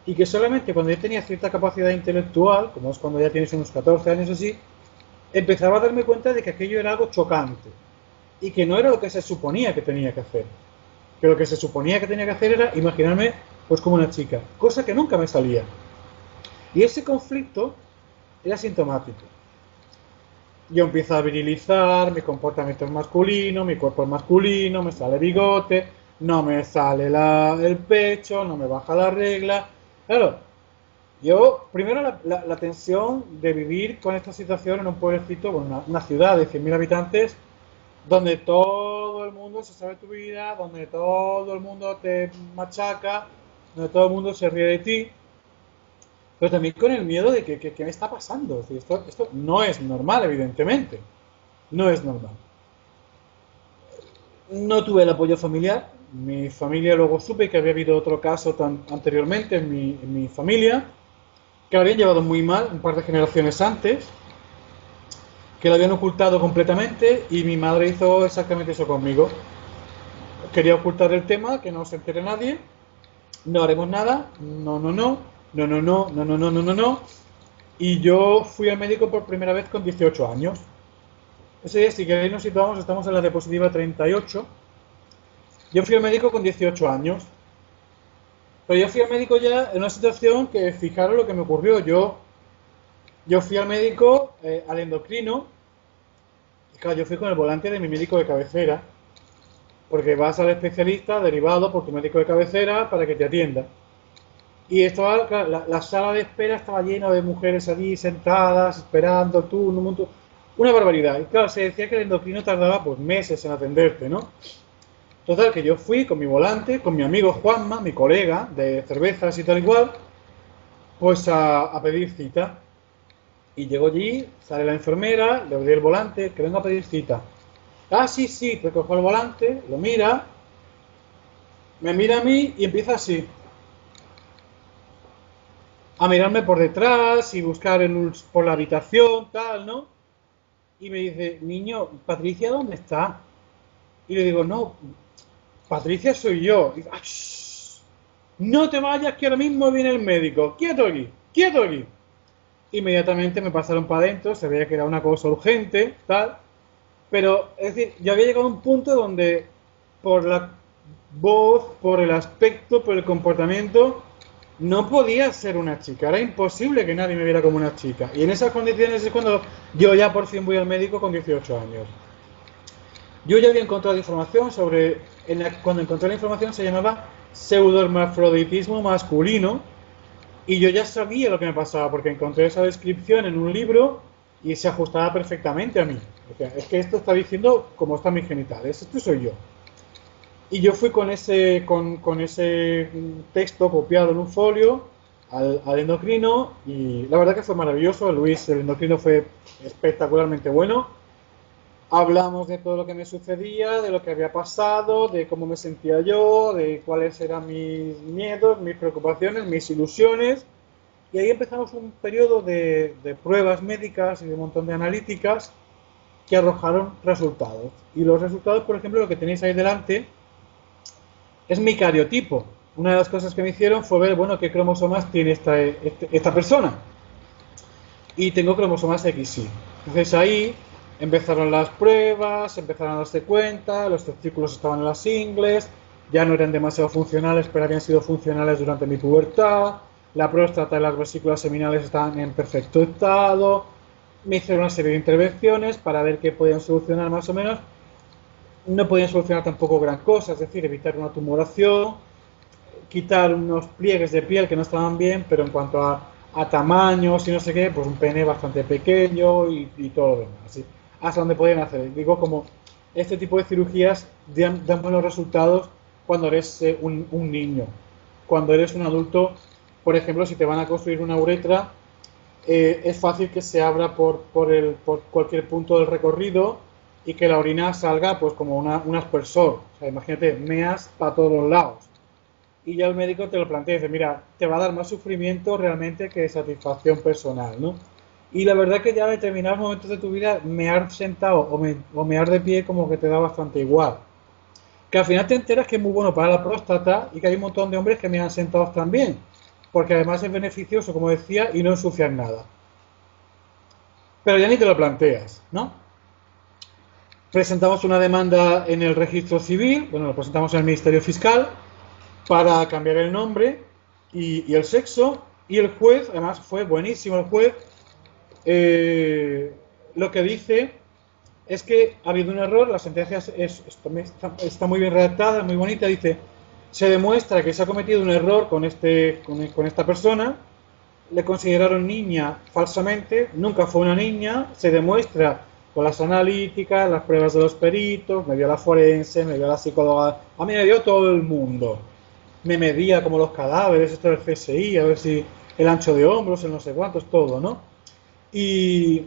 y que solamente cuando yo tenía cierta capacidad intelectual, como es cuando ya tienes unos 14 años así, empezaba a darme cuenta de que aquello era algo chocante, y que no era lo que se suponía que tenía que hacer. Que lo que se suponía que tenía que hacer era imaginarme pues como una chica, cosa que nunca me salía. Y ese conflicto era sintomático. Yo empiezo a virilizar, mi comportamiento es masculino, mi cuerpo es masculino, me sale bigote, no me sale el pecho, no me baja la regla. Claro, yo, primero la tensión de vivir con esta situación en un pueblecito, bueno, una ciudad de 100.000 habitantes, donde todo el mundo se sabe tu vida, donde todo el mundo te machaca, donde todo el mundo se ríe de ti. Pero también con el miedo de que me está pasando. Es decir, esto no es normal, evidentemente. No es normal. No tuve el apoyo familiar. Mi familia, luego supe que había habido otro caso anteriormente en mi familia, que lo habían llevado muy mal un par de generaciones antes, que lo habían ocultado completamente, y mi madre hizo exactamente eso conmigo. Quería ocultar el tema, que no se entere nadie. No haremos nada. No, no, no. No, no, no, no, no, no, no, no, no. Y yo fui al médico por primera vez con 18 años. Ese día, si queréis nos situamos, estamos en la diapositiva 38. Yo fui al médico con 18 años. Pero yo fui al médico ya en una situación que, fijaros lo que me ocurrió. Yo fui al médico, al endocrino, y claro, yo fui con el volante de mi médico de cabecera, porque vas al especialista derivado por tu médico de cabecera para que te atienda. Y estaba, claro, la sala de espera estaba llena de mujeres allí sentadas, esperando el turno, una barbaridad. Y claro, se decía que el endocrino tardaba pues meses en atenderte, ¿no? Total, que yo fui con mi volante, con mi amigo Juanma, mi colega de cervezas y tal igual, pues a pedir cita. Y llego allí, sale la enfermera, le doy el volante, que vengo a pedir cita. Ah, sí, sí, te cojo el volante, lo mira, me mira a mí y empieza así a mirarme por detrás y buscar por la habitación, tal, ¿no? Y me dice, niño, ¿Patricia dónde está? Y le digo, no, Patricia soy yo. Y dice, "Ah, shh, no te vayas que ahora mismo viene el médico. Quieto aquí, quieto aquí. Inmediatamente me pasaron para adentro, se veía que era una cosa urgente, tal. Pero, es decir, yo había llegado a un punto donde, por la voz, por el aspecto, por el comportamiento, no podía ser una chica. Era imposible que nadie me viera como una chica. Y en esas condiciones es cuando yo ya por fin voy al médico con 18 años. Yo ya había encontrado información sobre... cuando encontré la información se llamaba pseudohermafroditismo masculino, y yo ya sabía lo que me pasaba porque encontré esa descripción en un libro y se ajustaba perfectamente a mí. O sea, es que esto está diciendo cómo están mis genitales, esto soy yo. Y yo fui con ese texto copiado en un folio al endocrino, y la verdad que fue maravilloso. Luis, el endocrino, fue espectacularmente bueno. Hablamos de todo lo que me sucedía, de lo que había pasado, de cómo me sentía yo, de cuáles eran mis miedos, mis preocupaciones, mis ilusiones. Y ahí empezamos un periodo de pruebas médicas y de un montón de analíticas que arrojaron resultados. Y los resultados, por ejemplo, lo que tenéis ahí delante, es mi cariotipo. Una de las cosas que me hicieron fue ver, bueno, qué cromosomas tiene esta persona. Y tengo cromosomas XY. Entonces ahí empezaron las pruebas, empezaron a darse cuenta, los testículos estaban en las ingles, ya no eran demasiado funcionales, pero habían sido funcionales durante mi pubertad, la próstata y las vesículas seminales estaban en perfecto estado. Me hicieron una serie de intervenciones para ver qué podían solucionar más o menos. No podían solucionar tampoco gran cosa, es decir, evitar una tumoración, quitar unos pliegues de piel que no estaban bien, pero en cuanto a tamaños y no sé qué, pues un pene bastante pequeño y todo lo demás. ¿Sí? Hasta donde podían hacer. Digo, como este tipo de cirugías dan buenos resultados cuando eres un niño. Cuando eres un adulto, por ejemplo, si te van a construir una uretra, es fácil que se abra por cualquier punto del recorrido y que la orina salga pues como un aspersor. O sea, imagínate, meas para todos los lados. Y ya el médico te lo plantea y dice, mira, te va a dar más sufrimiento realmente que satisfacción personal, ¿no? Y la verdad que ya en determinados momentos de tu vida, mear sentado o mear de pie como que te da bastante igual. Que al final te enteras que es muy bueno para la próstata y que hay un montón de hombres que mean sentados también. Porque además es beneficioso, como decía, y no ensucian nada. Pero ya ni te lo planteas, ¿no? Presentamos una demanda en el registro civil, bueno, lo presentamos en el Ministerio Fiscal, para cambiar el nombre y el sexo, y el juez, además fue buenísimo el juez, lo que dice es que ha habido un error, la sentencia está muy bien redactada, muy bonita, dice, se demuestra que se ha cometido un error con esta persona, le consideraron niña falsamente, nunca fue una niña, se demuestra con las analíticas, las pruebas de los peritos, me dio la forense, me dio la psicóloga, a mí me dio todo el mundo. Me medía como los cadáveres, esto del CSI, a ver si el ancho de hombros, el no sé cuántos, todo, ¿no? Y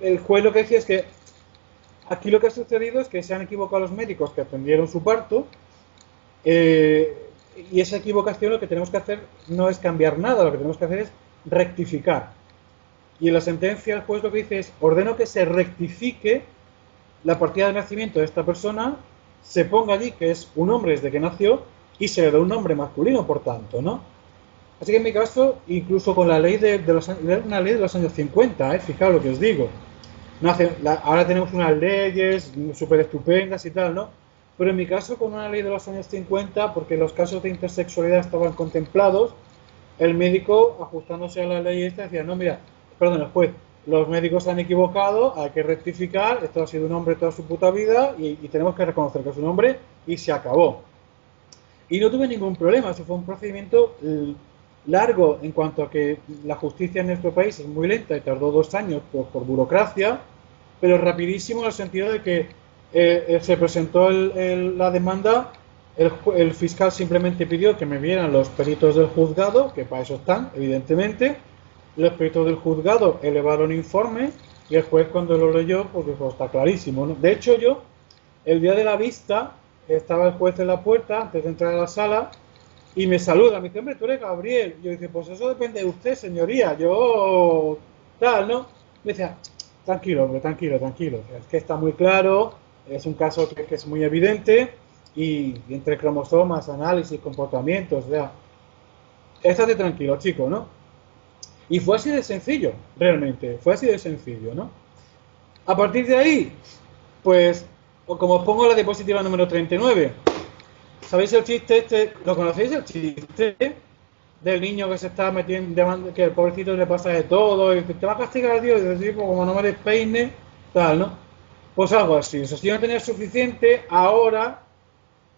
el juez lo que decía es que aquí lo que ha sucedido es que se han equivocado los médicos que atendieron su parto, y esa equivocación lo que tenemos que hacer no es cambiar nada, lo que tenemos que hacer es rectificar. Y en la sentencia el juez lo que dice es, ordeno que se rectifique la partida de nacimiento de esta persona, se ponga allí que es un hombre desde que nació y se le da un nombre masculino, por tanto, ¿no? Así que en mi caso, incluso con la ley una ley de los años 50, fijaos lo que os digo. No ahora tenemos unas leyes súper estupendas y tal, ¿no? Pero en mi caso, con una ley de los años 50, porque los casos de intersexualidad estaban contemplados, el médico, ajustándose a la ley esta, decía, no, mira, perdón, el juez, los médicos se han equivocado, hay que rectificar, esto ha sido un hombre toda su puta vida y tenemos que reconocer que es un hombre y se acabó. Y no tuve ningún problema, eso fue un procedimiento largo en cuanto a que la justicia en nuestro país es muy lenta y tardó 2 años por burocracia, pero rapidísimo en el sentido de que se presentó la demanda, el fiscal simplemente pidió que me vieran los peritos del juzgado, que para eso están, evidentemente. Los peritos del juzgado elevaron informe y el juez cuando lo leyó, pues dijo, está clarísimo, ¿no? De hecho yo, el día de la vista, estaba el juez en la puerta antes de entrar a la sala y me saluda, me dice, hombre, tú eres Gabriel. Yo dice, pues eso depende de usted, señoría, yo tal, ¿no? Me decía, tranquilo, hombre, tranquilo, tranquilo, es que está muy claro, es un caso que es muy evidente y entre cromosomas, análisis, comportamientos, o sea, estate tranquilo, chico, ¿no? Y fue así de sencillo, realmente, fue así de sencillo, ¿no? A partir de ahí, pues, como os pongo la diapositiva número 39, ¿sabéis el chiste este? ¿Lo conocéis el chiste? Del niño que se está metiendo, que el pobrecito le pasa de todo, y dice, te va a castigar Dios, y dice, pues como no me despeine, tal, ¿no? Pues algo así, o sea, si yo no tenía suficiente, ahora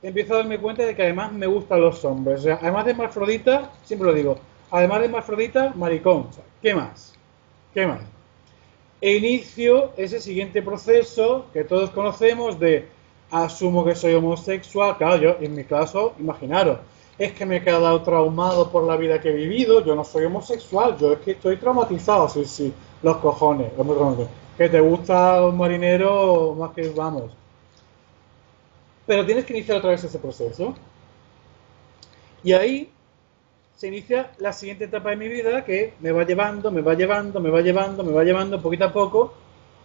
empiezo a darme cuenta de que además me gustan los hombres. O sea, además de hermafrodita, siempre lo digo, además de hermafrodita, maricón. O sea, ¿qué más? ¿Qué más? E inicio ese siguiente proceso que todos conocemos de asumo que soy homosexual. Claro, yo en mi caso, imaginaros, es que me he quedado traumado por la vida que he vivido, yo no soy homosexual, yo es que estoy traumatizado, sí, sí, los cojones, los cojones. Que te gusta un marinero más que vamos. Pero tienes que iniciar otra vez ese proceso. Y ahí se inicia la siguiente etapa de mi vida que me va llevando, me va llevando, me va llevando, me va llevando poquito a poco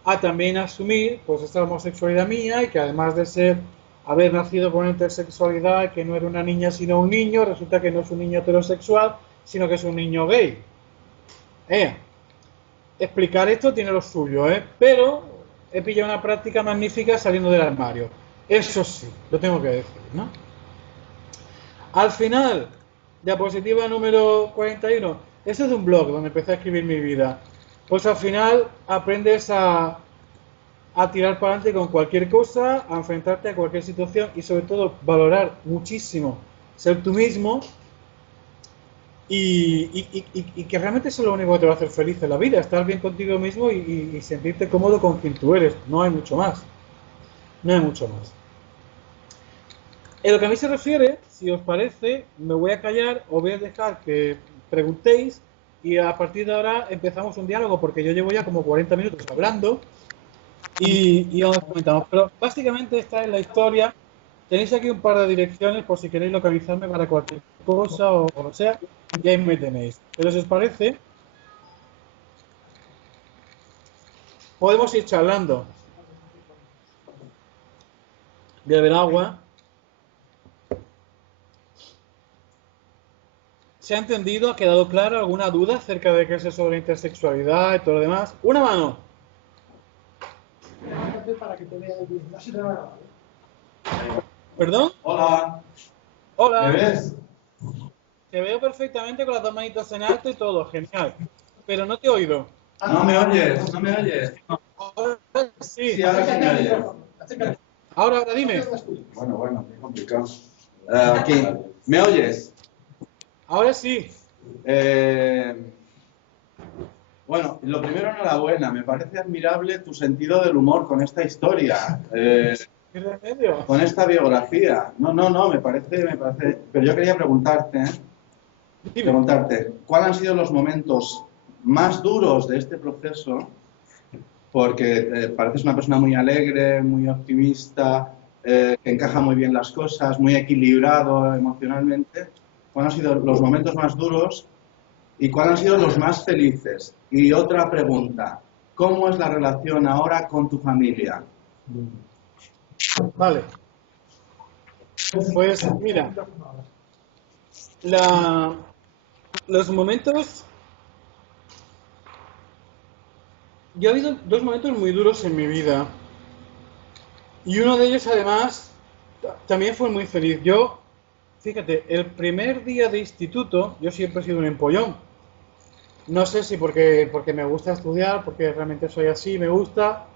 a también asumir pues esta homosexualidad mía y que además de ser haber nacido con intersexualidad, que no era una niña sino un niño, resulta que no es un niño heterosexual, sino que es un niño gay. Explicar esto tiene lo suyo, pero he pillado una práctica magnífica saliendo del armario. Eso sí, lo tengo que decir, ¿no? Al final, diapositiva número 41. Ese es de un blog donde empecé a escribir mi vida. Pues al final aprendes a tirar para adelante con cualquier cosa, a enfrentarte a cualquier situación y sobre todo valorar muchísimo ser tú mismo y que realmente eso es lo único que te va a hacer feliz en la vida, estar bien contigo mismo y sentirte cómodo con quien tú eres. No hay mucho más. No hay mucho más. En lo que a mí se refiere, si os parece, me voy a callar, os voy a dejar que preguntéis y a partir de ahora empezamos un diálogo porque yo llevo ya como 40 minutos hablando y os comentamos. Pero básicamente esta es la historia. Tenéis aquí un par de direcciones por si queréis localizarme para cualquier cosa o lo sea, y ahí me tenéis. Pero si os parece, podemos ir charlando. Voy a beber agua. ¿Se ha entendido? ¿Ha quedado claro? ¿Alguna duda acerca de qué es eso de la intersexualidad y todo lo demás? ¡Una mano! Para que te vea el vídeo. Así te va a grabar. ¿Perdón? Hola, Hola. ¿me ves? Te veo perfectamente con las dos manitas en alto y todo. Genial. Pero no te he oído. No me oyes, no me oyes. Ahora sí. Sí, ahora sí me oyes. Ahora, dime. Bueno, qué complicado. Aquí, ¿me oyes? Ahora sí. Bueno, lo primero, enhorabuena. Me parece admirable tu sentido del humor con esta historia, ¿Qué remedio? con esta biografía. No, me parece. Pero yo quería Dime. preguntarte, ¿cuáles han sido los momentos más duros de este proceso? Porque pareces una persona muy alegre, muy optimista, que encaja muy bien las cosas, muy equilibrado emocionalmente. ¿Cuáles han sido los momentos más duros y cuáles han sido los más felices? Y otra pregunta, ¿cómo es la relación ahora con tu familia? Vale. Pues mira, los momentos... Yo he habido dos momentos muy duros en mi vida. Y uno de ellos, además, también fue muy feliz. Yo, fíjate, el primer día de instituto, yo siempre he sido un empollón. No sé si porque me gusta estudiar, porque realmente soy así, me gusta,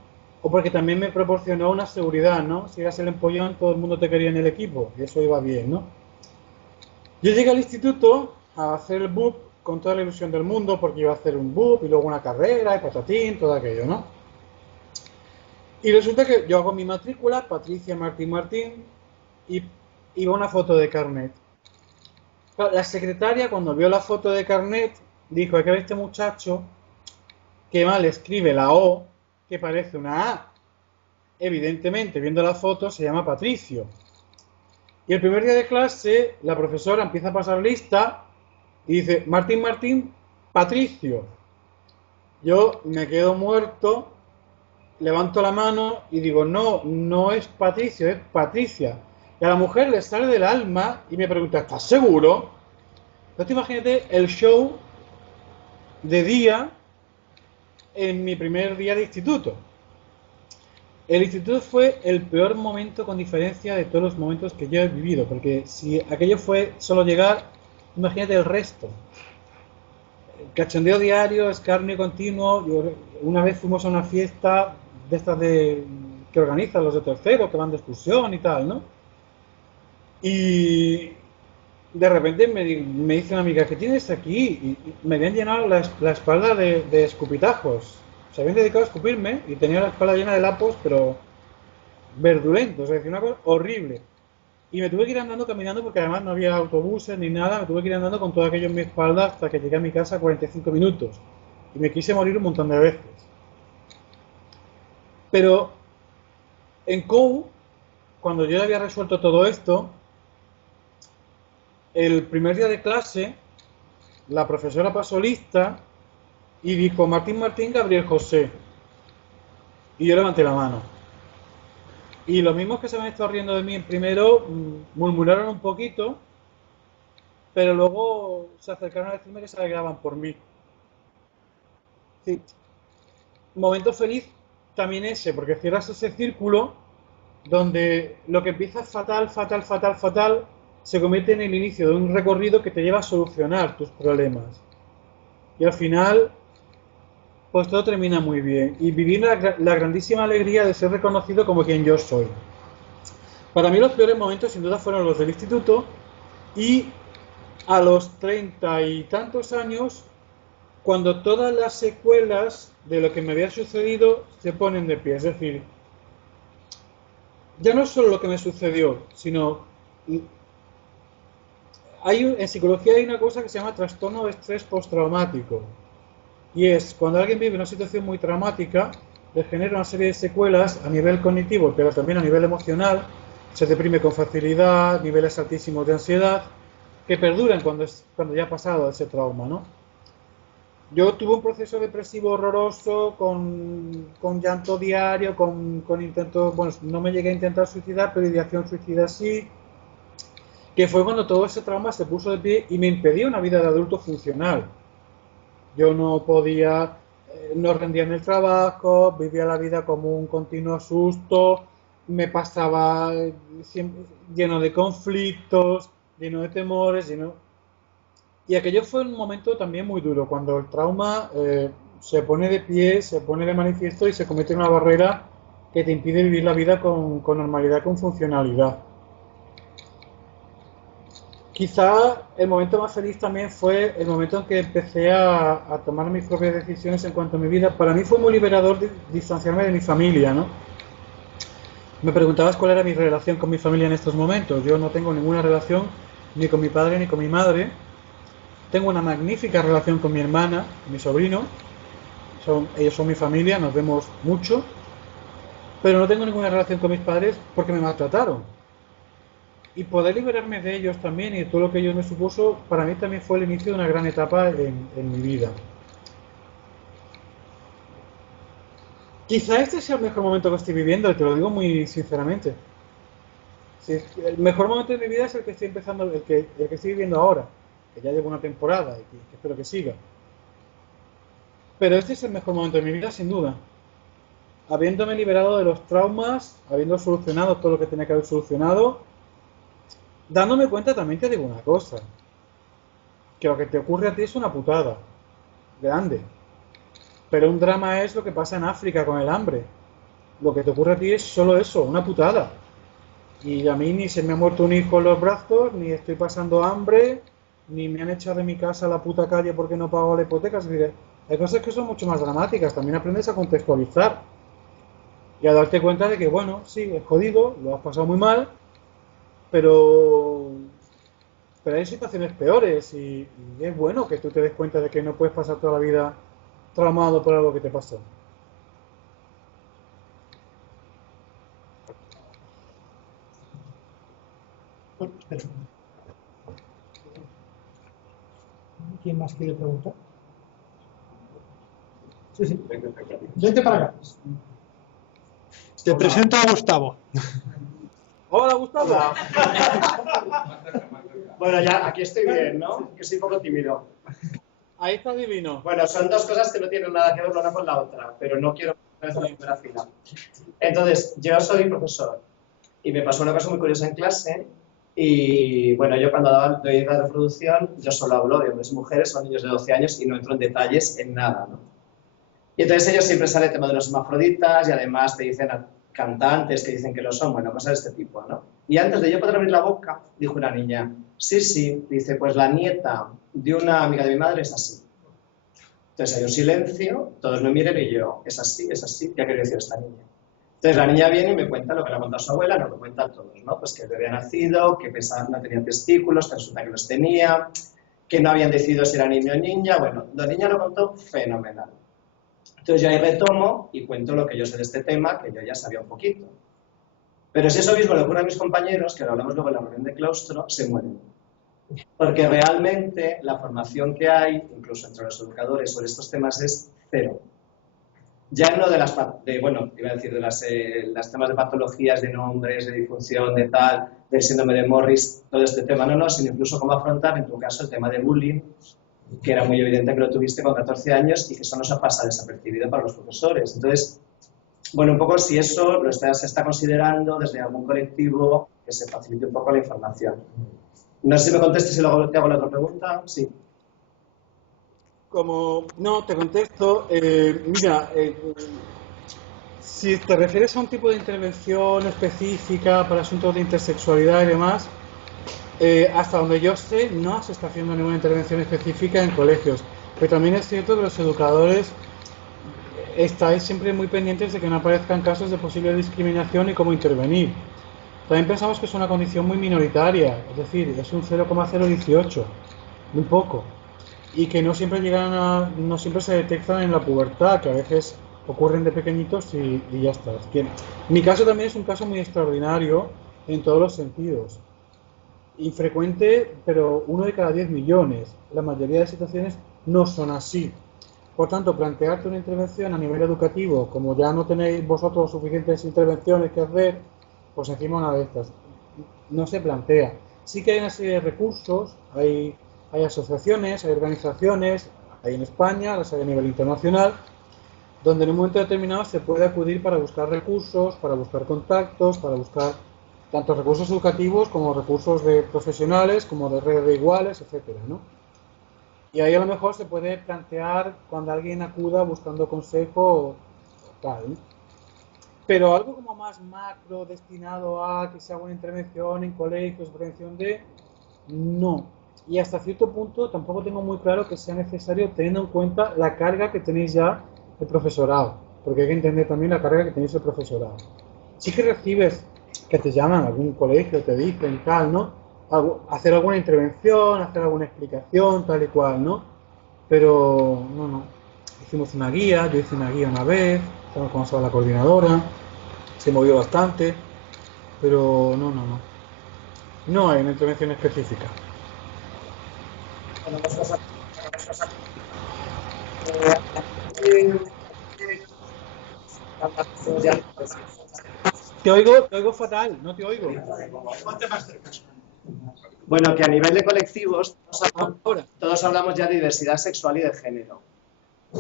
o porque también me proporcionó una seguridad, ¿no? Si eras el empollón, todo el mundo te quería en el equipo, y eso iba bien, ¿no? Yo llegué al instituto a hacer el BUP con toda la ilusión del mundo, porque iba a hacer un BUP y luego una carrera y patatín, todo aquello, ¿no? Y resulta que yo hago mi matrícula, Patricia Martín Martín, y iba una foto de carnet. La secretaria, cuando vio la foto de carnet, dijo: es que este muchacho que mal escribe la O, que parece una A. Evidentemente, viendo la foto, se llama Patricio. Y el primer día de clase, la profesora empieza a pasar lista y dice: Martín Martín, Patricio. Yo me quedo muerto, levanto la mano y digo: no es Patricio, es Patricia. Y a la mujer le sale del alma y me pregunta: ¿estás seguro? Entonces imagínate el show de día en mi primer día de instituto. El instituto fue el peor momento con diferencia de todos los momentos que yo he vivido, porque si aquello fue solo llegar, imagínate el resto. Cachondeo diario, escarnio continuo. Una vez fuimos a una fiesta de estas que organizan los de tercero, que van de excursión y tal, ¿no? Y de repente me dice una amiga, ¿qué tienes aquí? Y me habían llenado la espalda de escupitajos. Se habían dedicado a escupirme y tenía la espalda llena de lapos, pero verdulentos, es decir, una cosa horrible. Y me tuve que ir andando caminando porque además no había autobuses ni nada, me tuve que ir andando con todo aquello en mi espalda hasta que llegué a mi casa a 45 minutos. Y me quise morir un montón de veces. Pero en COU, cuando yo ya había resuelto todo esto, el primer día de clase, la profesora pasó lista y dijo Martín Martín Gabriel José. Y yo levanté la mano. Y los mismos que se habían estado riendo de mí en primero murmuraron un poquito, pero luego se acercaron a decirme que se alegraban por mí. Sí. Momento feliz también ese, porque cierras ese círculo donde lo que empieza fatal, fatal, fatal, fatal, se convierte en el inicio de un recorrido que te lleva a solucionar tus problemas. Y al final, pues todo termina muy bien. Y vivir la grandísima alegría de ser reconocido como quien yo soy. Para mí los peores momentos sin duda fueron los del instituto y a los 30 y tantos años, cuando todas las secuelas de lo que me había sucedido se ponen de pie. Es decir, ya no es solo lo que me sucedió, sino en psicología hay una cosa que se llama trastorno de estrés postraumático. Y es cuando alguien vive una situación muy traumática, le genera una serie de secuelas a nivel cognitivo, pero también a nivel emocional, se deprime con facilidad, niveles altísimos de ansiedad, que perduran cuando ya ha pasado ese trauma, ¿no? Yo tuve un proceso depresivo horroroso, con llanto diario, con intentos, bueno, no me llegué a intentar suicidar, pero ideación suicida sí, que fue cuando todo ese trauma se puso de pie y me impedía una vida de adulto funcional. Yo no podía, no rendía en el trabajo, vivía la vida como un continuo susto, me pasaba siempre, lleno de conflictos, lleno de temores, Y aquello fue un momento también muy duro, cuando el trauma se pone de pie, se pone de manifiesto y se convierte en una barrera que te impide vivir la vida con normalidad, con funcionalidad. Quizá el momento más feliz también fue el momento en que empecé a tomar mis propias decisiones en cuanto a mi vida. Para mí fue muy liberador distanciarme de mi familia, ¿no? Me preguntabas cuál era mi relación con mi familia en estos momentos. Yo no tengo ninguna relación ni con mi padre ni con mi madre. Tengo una magnífica relación con mi hermana, mi sobrino. Ellos son mi familia, nos vemos mucho. Pero no tengo ninguna relación con mis padres porque me maltrataron. Y poder liberarme de ellos también y de todo lo que ellos me supuso, para mí también fue el inicio de una gran etapa en mi vida. Quizá este sea el mejor momento que estoy viviendo, y te lo digo muy sinceramente. Sí, el mejor momento de mi vida es el que estoy empezando, el que estoy viviendo ahora, que ya llevo una temporada y que espero que siga. Pero este es el mejor momento de mi vida, sin duda. Habiéndome liberado de los traumas, habiendo solucionado todo lo que tenía que haber solucionado, dándome cuenta también te digo una cosa, que lo que te ocurre a ti es una putada, grande. Pero un drama es lo que pasa en África con el hambre. Lo que te ocurre a ti es solo eso, una putada. Y a mí ni se me ha muerto un hijo en los brazos, ni estoy pasando hambre, ni me han echado de mi casa a la puta calle porque no pago la hipoteca. Es decir, hay cosas que son mucho más dramáticas. También aprendes a contextualizar y a darte cuenta de que, bueno, sí, es jodido, lo has pasado muy mal, pero hay situaciones peores y es bueno que tú te des cuenta de que no puedes pasar toda la vida traumado por algo que te pasó. Bueno, espera. ¿Quién más quiere preguntar? Sí, sí. Vente para acá. Te presento a Gustavo. Hola, Gustavo. Hola. Bueno, ya aquí estoy bien, ¿no? Que soy un poco tímido. Ahí está divino. Bueno, son dos cosas que no tienen nada que ver la una con la otra, pero no quiero poner en la primera fila. Entonces, yo soy profesor y me pasó una cosa muy curiosa en clase y, bueno, yo cuando doy la reproducción, yo solo hablo de hombres y mujeres, son niños de 12 años y no entro en detalles en nada, ¿no? Y entonces ellos siempre sale el tema de los hermafroditas y además te dicen cantantes que dicen que lo son, bueno, cosas de este tipo, ¿no? Y antes de yo poder abrir la boca, dijo una niña, sí, sí, dice, pues la nieta de una amiga de mi madre es así. Entonces hay un silencio, todos me miran y yo, es así, ¿qué ha querido decir esta niña? Entonces la niña viene y me cuenta lo que le ha contado su abuela, nos lo cuentan todos, ¿no? Pues que el bebé había nacido, que pensaba, no tenía testículos, que resulta que los tenía, que no habían decidido si era niño o niña. Bueno, la niña lo contó fenomenal. Entonces yo ahí retomo y cuento lo que yo sé de este tema, que yo ya sabía un poquito. Pero si eso mismo le ocurre a mis compañeros, que lo hablamos luego en la reunión de claustro, se mueren. Porque realmente la formación que hay, incluso entre los educadores sobre estos temas, es cero. Ya no de las, bueno, iba a decir de las temas de patologías, de nombres, de disfunción, de tal, del síndrome de Morris, todo este tema, no, sino incluso cómo afrontar, en tu caso, el tema de bullying, que era muy evidente que lo tuviste con 14 años y que eso no se pasa desapercibido para los profesores. Entonces, bueno, un poco si eso se está considerando desde algún colectivo que se facilite un poco la información. No sé si me contestes y luego te hago la otra pregunta. Sí. No, te contesto. Mira, si te refieres a un tipo de intervención específica para asuntos de intersexualidad y demás, hasta donde yo sé, no se está haciendo ninguna intervención específica en colegios. Pero también es cierto que los educadores estáis siempre muy pendientes de que no aparezcan casos de posible discriminación y cómo intervenir. También pensamos que es una condición muy minoritaria, es decir, es un 0,018, muy poco. Y que no siempre no siempre se detectan en la pubertad, que a veces ocurren de pequeñitos y ya está. Es que mi caso también es un caso muy extraordinario en todos los sentidos. Infrecuente, pero 1 de cada 10 millones. La mayoría de situaciones no son así. Por tanto, plantearte una intervención a nivel educativo, como ya no tenéis vosotros suficientes intervenciones que hacer, pues encima una de estas, no se plantea. Sí que hay una serie de recursos, hay asociaciones, hay organizaciones, hay en España, las hay a nivel internacional, donde en un momento determinado se puede acudir para buscar recursos, para buscar contactos, para buscar tanto recursos educativos como recursos de profesionales, como de redes de iguales, etcétera, ¿no? Y ahí a lo mejor se puede plantear cuando alguien acuda buscando consejo o tal, ¿no? Pero algo como más macro, destinado a que se haga una intervención en colegios, prevención de... No. Y hasta cierto punto tampoco tengo muy claro que sea necesario teniendo en cuenta la carga que tenéis ya el profesorado. Porque hay que entender también la carga que tenéis el profesorado. Sí que recibes que te llaman a algún colegio, te dicen tal, ¿no? Hacer alguna intervención, hacer alguna explicación, tal y cual, ¿no? Pero no. Hicimos una guía, yo hice una guía una vez, estamos con la coordinadora, se movió bastante, pero no. No hay una intervención específica. Te oigo fatal, no te oigo. Bueno, que a nivel de colectivos todos hablamos ya de diversidad sexual y de género.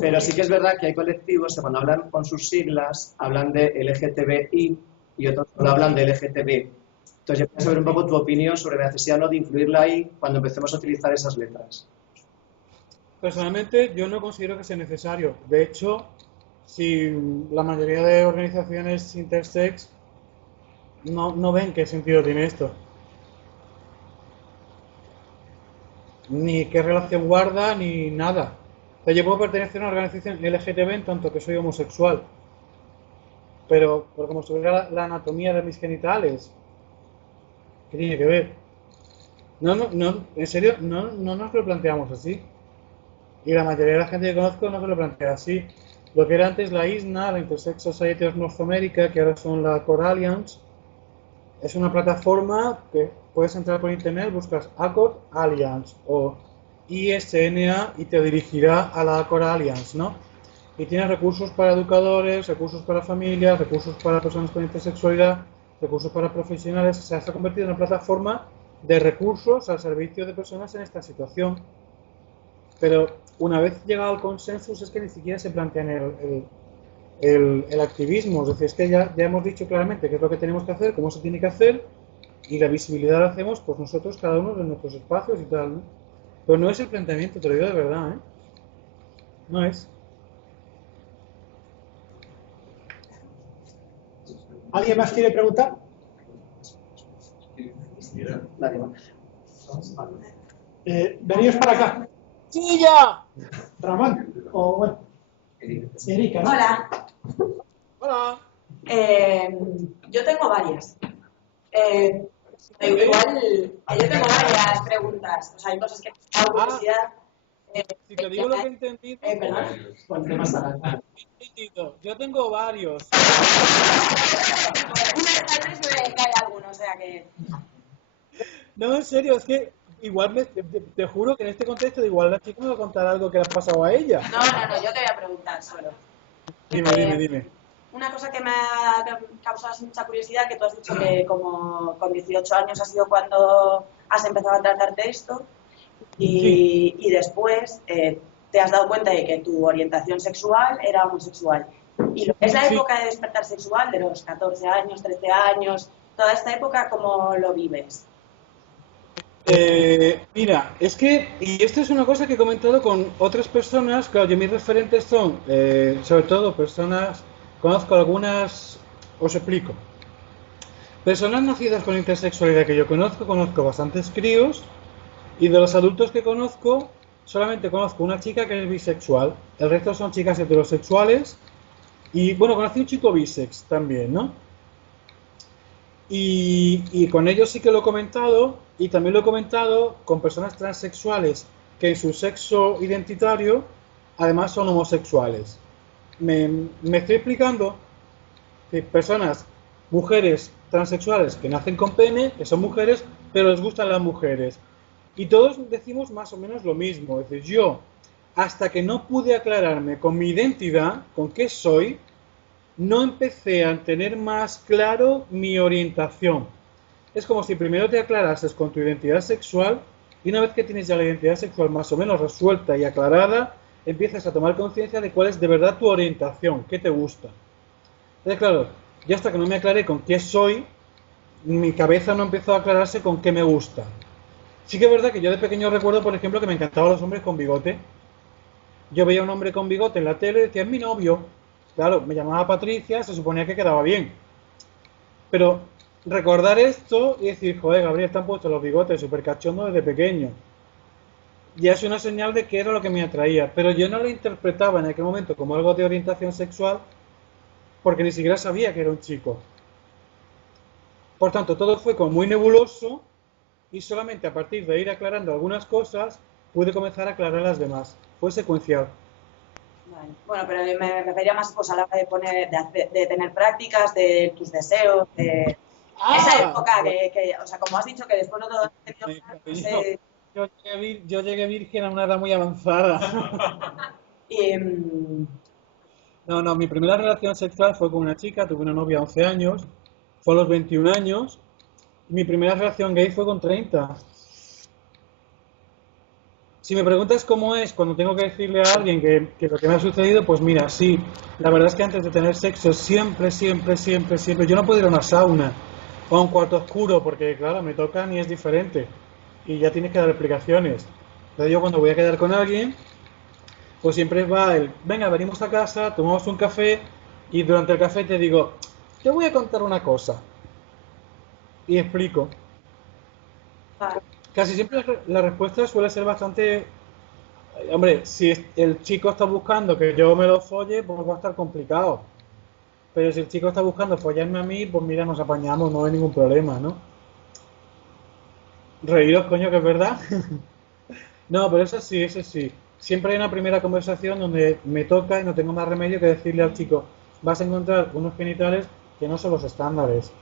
Pero sí que es verdad que hay colectivos que cuando hablan con sus siglas hablan de LGTBI y otros cuando hablan de LGTB. Entonces yo quiero saber un poco tu opinión sobre la necesidad no de incluirla ahí cuando empecemos a utilizar esas letras. Personalmente yo no considero que sea necesario. De hecho, si la mayoría de organizaciones intersex no ven qué sentido tiene esto. Ni qué relación guarda, ni nada. O sea, yo puedo pertenecer a una organización LGTB en tanto que soy homosexual. Pero por como estuviera la anatomía de mis genitales, ¿qué tiene que ver? No, en serio, no nos lo planteamos así. Y la mayoría de la gente que conozco no se lo plantea así. Lo que era antes la ISNA, la Intersex Society of North America, que ahora son la Core Alliance, es una plataforma que puedes entrar por internet, buscas Accord Alliance o ISNA y te dirigirá a la Accord Alliance, ¿no? Y tiene recursos para educadores, recursos para familias, recursos para personas con intersexualidad, recursos para profesionales. Se ha convertido en una plataforma de recursos al servicio de personas en esta situación. Pero una vez llegado al consenso es que ni siquiera se plantean el activismo. Es decir, es que ya hemos dicho claramente qué es lo que tenemos que hacer, cómo se tiene que hacer, y la visibilidad la hacemos pues nosotros, cada uno de nuestros espacios y tal, ¿no? Pero no es el planteamiento, te lo digo de verdad, ¿eh? No es. ¿Alguien más quiere preguntar? Nadie más. Veníos para acá. ¡Sí, ya! Ramón, o bueno, Erika, ¿no? Hola. Hola. Yo tengo varias. Igual, yo tengo varias preguntas. O sea, hay cosas que me dan curiosidad. Si te digo lo que he entendido, Perdón. Ponte más adelante. yo tengo varios. Tal vez me cae alguno, o sea que... No, en serio, es que igual te juro que en este contexto igual la chica me va a contar algo que le ha pasado a ella. No, yo te voy a preguntar solo. Dime. Una cosa que me ha causado mucha curiosidad, que tú has dicho que como con 18 años ha sido cuando has empezado a tratarte esto y después te has dado cuenta de que tu orientación sexual era homosexual. Y lo que es la época de despertar sexual, de los 14 años, 13 años, toda esta época, ¿cómo lo vives? Mira, es que, y esto es una cosa que he comentado con otras personas, claro, yo mis referentes son, sobre todo, personas, conozco algunas, os explico, personas nacidas con intersexualidad que yo conozco bastantes críos, y de los adultos que conozco, solamente conozco una chica que es bisexual, el resto son chicas heterosexuales, y bueno, conocí un chico bisex también, ¿no? Y con ellos sí que lo he comentado, y también lo he comentado con personas transexuales que en su sexo identitario además son homosexuales. Me estoy explicando que personas, mujeres transexuales que nacen con pene, que son mujeres, pero les gustan las mujeres. Y todos decimos más o menos lo mismo. Es decir, yo, hasta que no pude aclararme con mi identidad, con qué soy, no empecé a tener más claro mi orientación. Es como si primero te aclarases con tu identidad sexual y una vez que tienes ya la identidad sexual más o menos resuelta y aclarada, empiezas a tomar conciencia de cuál es de verdad tu orientación, qué te gusta. Entonces, claro, yo hasta que no me aclaré con qué soy, mi cabeza no empezó a aclararse con qué me gusta. Sí que es verdad que yo de pequeño recuerdo, por ejemplo, que me encantaban los hombres con bigote. Yo veía a un hombre con bigote en la tele y decía, es mi novio. Claro, me llamaba Patricia, se suponía que quedaba bien. Pero recordar esto y decir, joder, Gabriel, te han puesto los bigotes súper cachondos desde pequeño. Ya es una señal de que era lo que me atraía. Pero yo no lo interpretaba en aquel momento como algo de orientación sexual porque ni siquiera sabía que era un chico. Por tanto, todo fue como muy nebuloso y solamente a partir de ir aclarando algunas cosas pude comenzar a aclarar las demás. Fue secuencial. Vale. Bueno, pero me refería más pues, a la hora de tener prácticas, de tus deseos, de esa época o sea, como has dicho que después no todo has tenido... No sé, Yo llegué virgen a una edad muy avanzada. y, No, mi primera relación sexual fue con una chica, tuve una novia a 11 años, fue a los 21 años, y mi primera relación gay fue con 30. Si me preguntas cómo es cuando tengo que decirle a alguien que lo que me ha sucedido, pues mira, sí, la verdad es que antes de tener sexo siempre, yo no puedo ir a una sauna o a un cuarto oscuro porque, claro, me tocan y es diferente y ya tienes que dar explicaciones. Entonces yo cuando voy a quedar con alguien, pues siempre va el, venga, venimos a casa, tomamos un café y durante el café te digo, te voy a contar una cosa y explico. vale. Casi siempre la respuesta suele ser bastante... Hombre, si el chico está buscando que yo me lo folle, pues va a estar complicado. Pero si el chico está buscando follarme a mí, pues mira, nos apañamos, no hay ningún problema, ¿no? Reíros, coño, que es verdad. No, pero eso sí. Siempre hay una primera conversación donde me toca y no tengo más remedio que decirle al chico, vas a encontrar unos genitales que no son los estándares.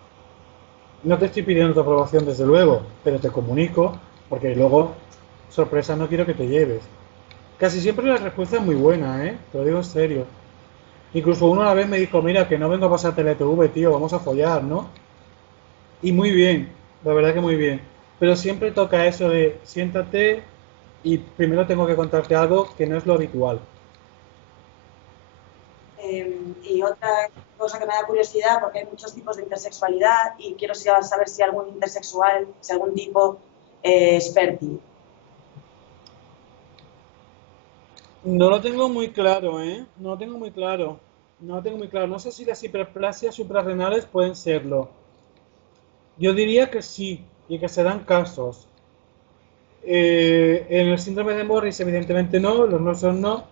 No te estoy pidiendo tu aprobación, desde luego, pero te comunico, porque luego, sorpresa, no quiero que te lleves. Casi siempre la respuesta es muy buena, ¿eh? Te lo digo en serio. Incluso uno una vez me dijo, mira, que no vengo a pasarte el ETV, tío, vamos a follar, ¿no? Y muy bien, la verdad que muy bien. Pero siempre toca eso de, siéntate y primero tengo que contarte algo que no es lo habitual. Y otra cosa que me da curiosidad, porque hay muchos tipos de intersexualidad y quiero saber si algún intersexual, si algún tipo es fértil. No lo tengo muy claro, ¿eh? No lo tengo muy claro. No sé si las hiperplasias suprarrenales pueden serlo. Yo diría que sí, y que se dan casos. En el síndrome de Morris, evidentemente no, los no son no,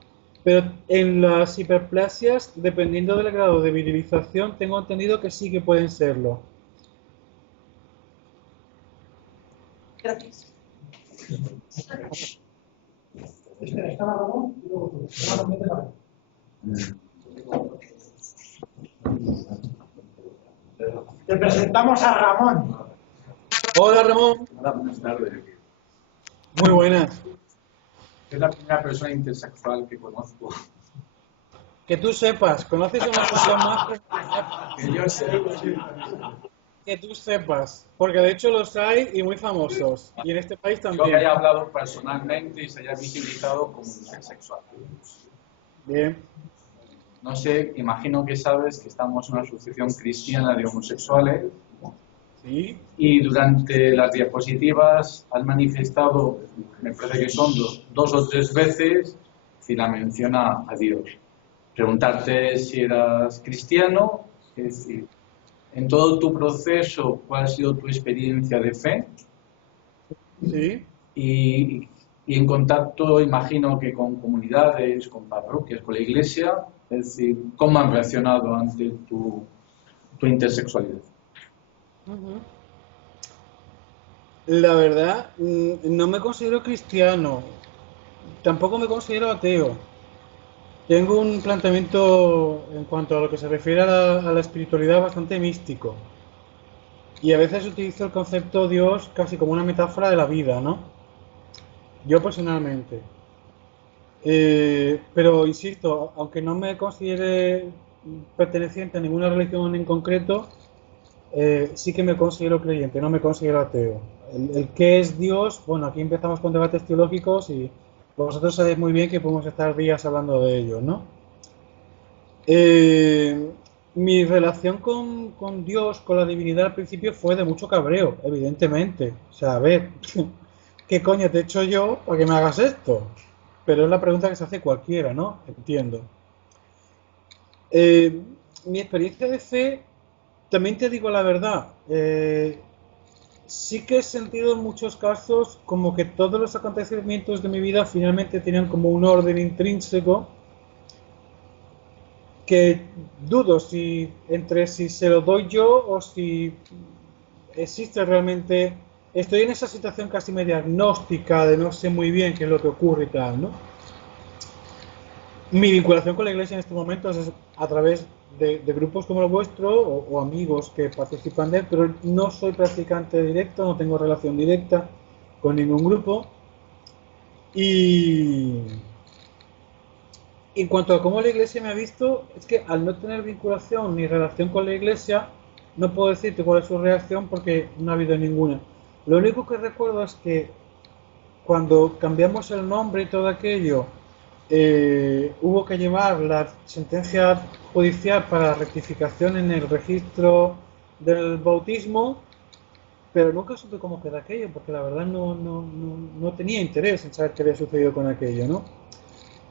pero en las hiperplasias, dependiendo del grado de virilización, tengo entendido que sí que pueden serlo. Gracias. Estaba Ramón y luego tú. Te presentamos a Ramón. Hola, Ramón. Hola, buenas tardes. Muy buenas. Es la primera persona intersexual que conozco. Que tú sepas, ¿conoces a una persona más Que yo sé. que tú sepas? Porque de hecho los hay y muy famosos. Y en este país Yo que también. haya hablado personalmente y se haya visibilizado como intersexual. Bien. No sé, imagino que sabes que estamos en una asociación cristiana de homosexuales Sí. y durante las diapositivas han manifestado, me parece que son dos o tres veces, si la menciona a Dios. Preguntarte si eras cristiano, es decir, en todo tu proceso, ¿cuál ha sido tu experiencia de fe? Sí. Y en contacto, imagino que con comunidades, con parroquias, con la iglesia, es decir, ¿cómo han reaccionado ante tu intersexualidad? Ujú. La verdad, no me considero cristiano, tampoco me considero ateo. Tengo un planteamiento en cuanto a lo que se refiere a la espiritualidad bastante místico. Y a veces utilizo el concepto Dios casi como una metáfora de la vida, ¿no? Yo personalmente. Pero insisto, aunque no me considere perteneciente a ninguna religión en concreto, sí que me considero creyente, no me considero ateo. El qué es Dios, bueno, aquí empezamos con debates teológicos y vosotros sabéis muy bien que podemos estar días hablando de ello, ¿no? Mi relación con Dios, con la divinidad al principio fue de mucho cabreo, evidentemente. O sea, a ver, ¿qué coño te he hecho yo para que me hagas esto? Pero es la pregunta que se hace cualquiera, ¿no? Entiendo. Mi experiencia de fe, también te digo la verdad, sí que he sentido en muchos casos como que todos los acontecimientos de mi vida finalmente tenían como un orden intrínseco que dudo si entre si se lo doy yo o si existe realmente. Estoy en esa situación casi media agnóstica de no sé muy bien qué es lo que ocurre y tal, ¿no? Mi vinculación con la iglesia en estos momentos es a través de grupos como el vuestro o amigos que participan de él, pero no soy practicante directo, no tengo relación directa con ningún grupo. Y en cuanto a cómo la iglesia me ha visto, es que al no tener vinculación ni relación con la iglesia, no puedo decirte cuál es su reacción porque no ha habido ninguna. Lo único que recuerdo es que cuando cambiamos el nombre y todo aquello, hubo que llevar la sentencia judicial para rectificación en el registro del bautismo, pero nunca supe cómo queda aquello, porque la verdad no tenía interés en saber qué había sucedido con aquello, ¿no?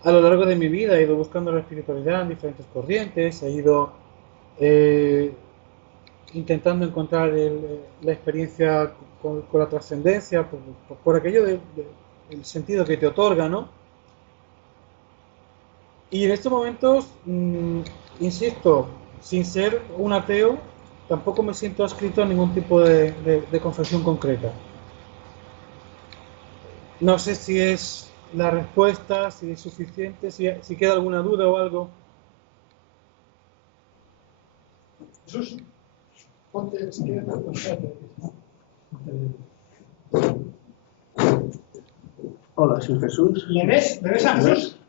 A lo largo de mi vida he ido buscando la espiritualidad en diferentes corrientes, he ido intentando encontrar la experiencia con la trascendencia, por aquello del sentido que te otorga, ¿no? Y en estos momentos, insisto, sin ser un ateo, tampoco me siento adscrito a ningún tipo de confesión concreta. No sé si es la respuesta, si es suficiente, si queda alguna duda o algo. Jesús, ponte, si quieres, Hola, soy Jesús. ¿Le ves? ¿Le ves a Jesús?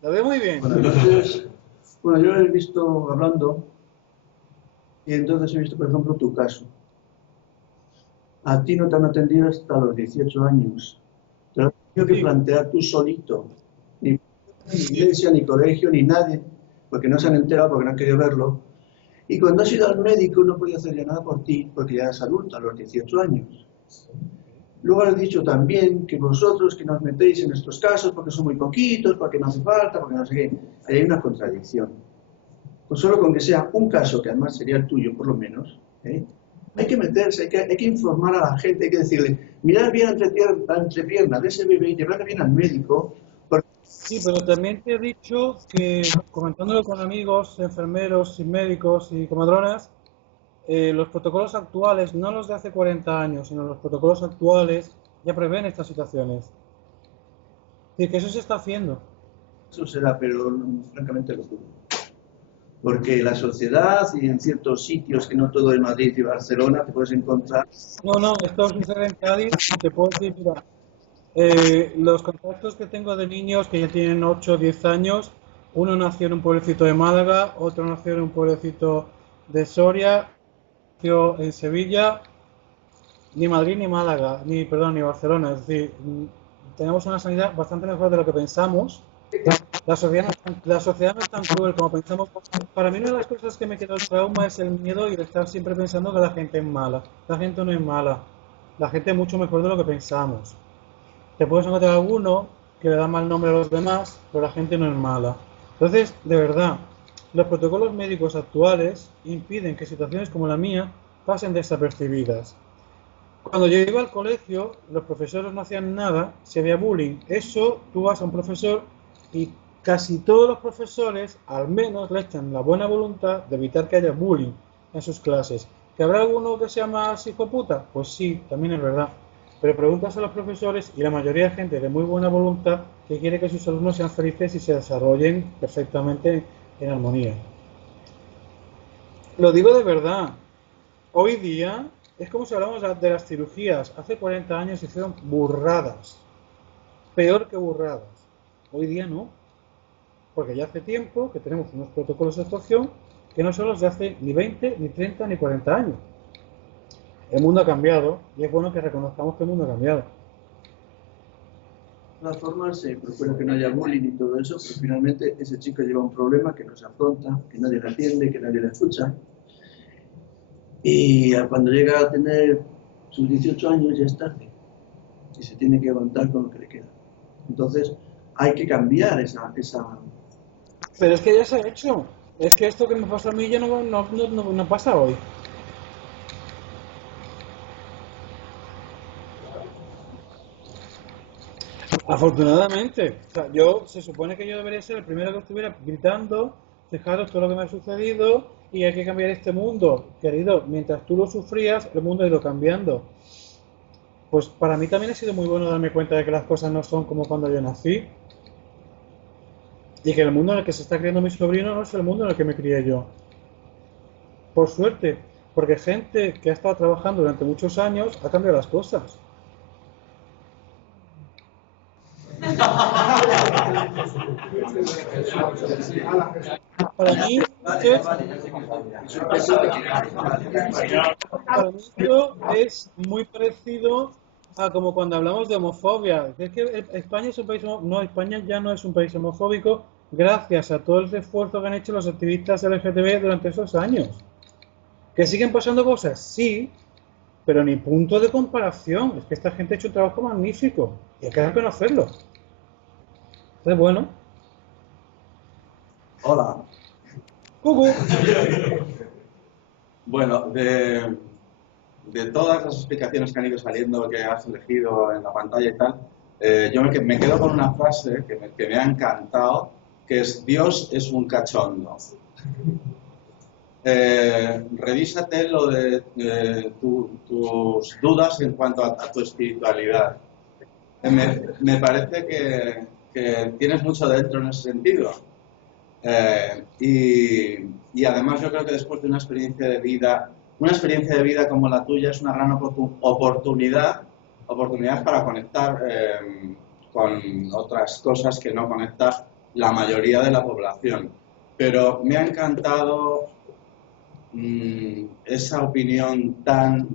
Lo veo muy bien. Bueno, entonces, bueno, yo he visto hablando y entonces he visto, por ejemplo, tu caso. A ti no te han atendido hasta los 18 años. Te lo has tenido que plantear tú solito. Ni iglesia, ni colegio, ni nadie, porque no se han enterado, porque no han querido verlo. Y cuando has ido al médico no podía hacer ya nada por ti, porque ya eres adulto a los 18 años. Luego has dicho también que vosotros que nos metéis en estos casos porque son muy poquitos, porque no hace falta, porque no sé qué. Ahí hay una contradicción. Pues solo con que sea un caso, que además sería el tuyo por lo menos, Hay que meterse, hay que informar a la gente, hay que decirle, mirad bien la entrepierna de ese bebé y llevarle bien al médico. Sí, pero también te he dicho que, comentándolo con amigos, enfermeros y médicos y comadronas, los protocolos actuales, no los de hace 40 años, sino los protocolos actuales, ya prevén estas situaciones. Y que eso se está haciendo. Eso será, pero francamente lo dudo. Porque la sociedad y en ciertos sitios, que no todo es Madrid y Barcelona, te puedes encontrar... No, esto sucede en Cádiz y te puedo decir, mira, los contactos que tengo de niños que ya tienen 8 o 10 años, uno nació en un pueblecito de Málaga, otro nació en un pueblecito de Soria, nació en Sevilla, ni Madrid ni Málaga, ni Barcelona, es decir, tenemos una sanidad bastante mejor de lo que pensamos. La sociedad no es tan cruel como pensamos. Para mí una de las cosas que me quedó el trauma es el miedo y el estar siempre pensando que la gente es mala. La gente no es mala, la gente es mucho mejor de lo que pensamos. Te puedes encontrar alguno que le da mal nombre a los demás, pero la gente no es mala. Entonces, de verdad, los protocolos médicos actuales impiden que situaciones como la mía pasen desapercibidas. Cuando yo iba al colegio, los profesores no hacían nada si había bullying. Eso, tú vas a un profesor y casi todos los profesores al menos le echan la buena voluntad de evitar que haya bullying en sus clases. ¿Que habrá alguno que sea más hijo puta? Pues sí, también es verdad. Pero preguntas a los profesores y la mayoría de gente de muy buena voluntad que quiere que sus alumnos sean felices y se desarrollen perfectamente en armonía. Lo digo de verdad. Hoy día es como si hablamos de las cirugías. Hace 40 años se hicieron burradas. Peor que burradas. Hoy día no. Porque ya hace tiempo que tenemos unos protocolos de actuación que no son los de hace ni 20, ni 30, ni 40 años. El mundo ha cambiado y es bueno que reconozcamos que el mundo ha cambiado. De todas formas, se procura que no haya bullying y todo eso, pero finalmente ese chico lleva un problema que no se afronta, que nadie le atiende, que nadie le escucha. Y cuando llega a tener sus 18 años ya es tarde y se tiene que aguantar con lo que le queda. Entonces hay que cambiar esa... Pero es que ya se ha hecho. Es que esto que me pasa a mí ya no pasa hoy. Afortunadamente. O sea, se supone que yo debería ser el primero que estuviera gritando, fijaros todo lo que me ha sucedido y hay que cambiar este mundo. Querido, mientras tú lo sufrías, el mundo ha ido cambiando. Pues para mí también ha sido muy bueno darme cuenta de que las cosas no son como cuando yo nací. Y que el mundo en el que se está criando mi sobrino no es el mundo en el que me crié yo. Por suerte, porque gente que ha estado trabajando durante muchos años ha cambiado las cosas. Para mí esto es muy parecido a como cuando hablamos de homofobia. Es que España es un país no, España ya no es un país homofóbico gracias a todo el esfuerzo que han hecho los activistas LGTB durante esos años. ¿Que siguen pasando cosas? Sí, pero ni punto de comparación. Es que esta gente ha hecho un trabajo magnífico y hay que reconocerlo. Entonces, bueno. Hola. ¡Cucú! Bueno, de todas las explicaciones que han ido saliendo, que has elegido en la pantalla y tal, yo me quedo con una frase que me ha encantado, que es: Dios es un cachondo. Revísate lo de tus dudas en cuanto a tu espiritualidad. Me parece que tienes mucho dentro en ese sentido. Y además yo creo que después de una experiencia de vida como la tuya es una gran oportunidad para conectar con otras cosas que no conecta la mayoría de la población. Pero me ha encantado esa opinión tan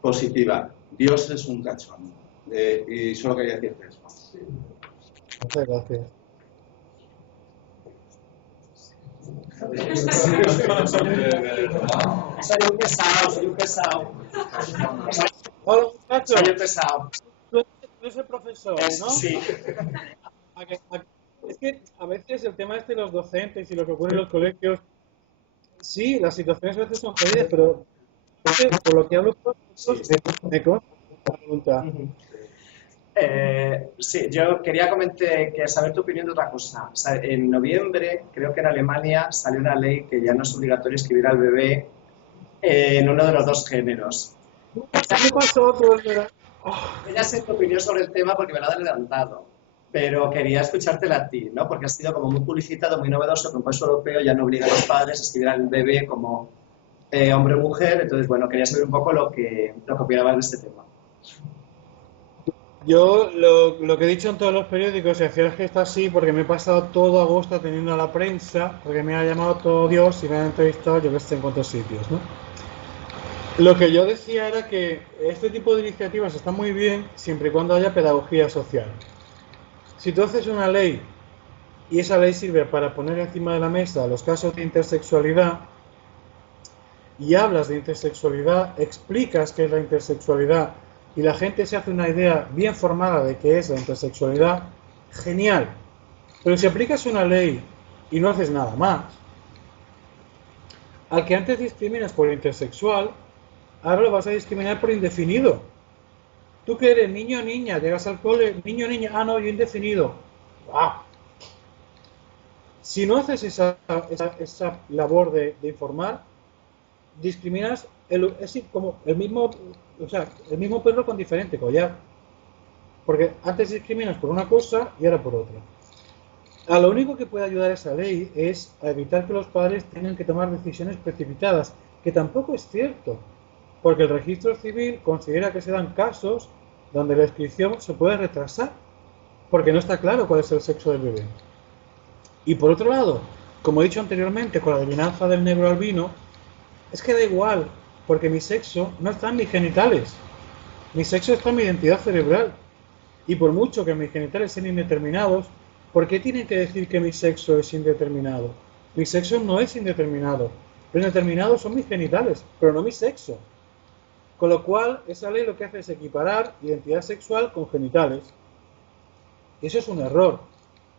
positiva. Dios es un cachondo. Y solo quería decirte eso. Muchas gracias. Soy un pesado. Hola, muchachos. Soy un pesado. Tú eres el profesor, ¿no? Sí. Es que a veces el tema de los docentes y lo que ocurre en los colegios, sí, las situaciones a veces son jodidas, pero Por lo que hablo, me consta la pregunta. Sí, yo quería saber tu opinión de otra cosa. O sea, en noviembre, creo que en Alemania salió una ley que ya no es obligatorio escribir al bebé en uno de los dos géneros. ¿Qué pasó? Ya sé tu opinión sobre el tema porque me lo han adelantado, pero quería escuchártela a ti, ¿no? Porque ha sido como muy publicitado, muy novedoso, que un país europeo ya no obliga a los padres a escribir al bebé como hombre o mujer. Entonces, bueno, quería saber un poco lo que opinabas de este tema. Yo lo que he dicho en todos los periódicos, y hacía el gesto así, porque me he pasado todo agosto atendiendo a la prensa, porque me ha llamado todo Dios y me han entrevistado yo que sé en cuántos sitios, ¿no? Lo que yo decía era que este tipo de iniciativas están muy bien siempre y cuando haya pedagogía social. Si tú haces una ley y esa ley sirve para poner encima de la mesa los casos de intersexualidad y hablas de intersexualidad, explicas qué es la intersexualidad y la gente se hace una idea bien formada de qué es la intersexualidad, genial. Pero si aplicas una ley y no haces nada más, al que antes discriminas por intersexual, ahora lo vas a discriminar por indefinido. Tú que eres niño o niña, llegas al cole, niño o niña, ah no, yo indefinido. ¡Ah! Si no haces esa labor de informar, discriminas es como el mismo perro con diferente collar. Porque antes discriminas por una cosa y ahora por otra. A lo único que puede ayudar esa ley es a evitar que los padres tengan que tomar decisiones precipitadas, que tampoco es cierto, porque el registro civil considera que se dan casos donde la inscripción se puede retrasar, porque no está claro cuál es el sexo del bebé. Y por otro lado, como he dicho anteriormente con la adivinanza del negro albino, es que da igual, porque mi sexo no está en mis genitales, mi sexo está en mi identidad cerebral, y por mucho que mis genitales sean indeterminados, ¿por qué tienen que decir que mi sexo es indeterminado? Mi sexo no es indeterminado. Lo indeterminado son mis genitales, pero no mi sexo. Con lo cual, esa ley lo que hace es equiparar identidad sexual con genitales. Y eso es un error.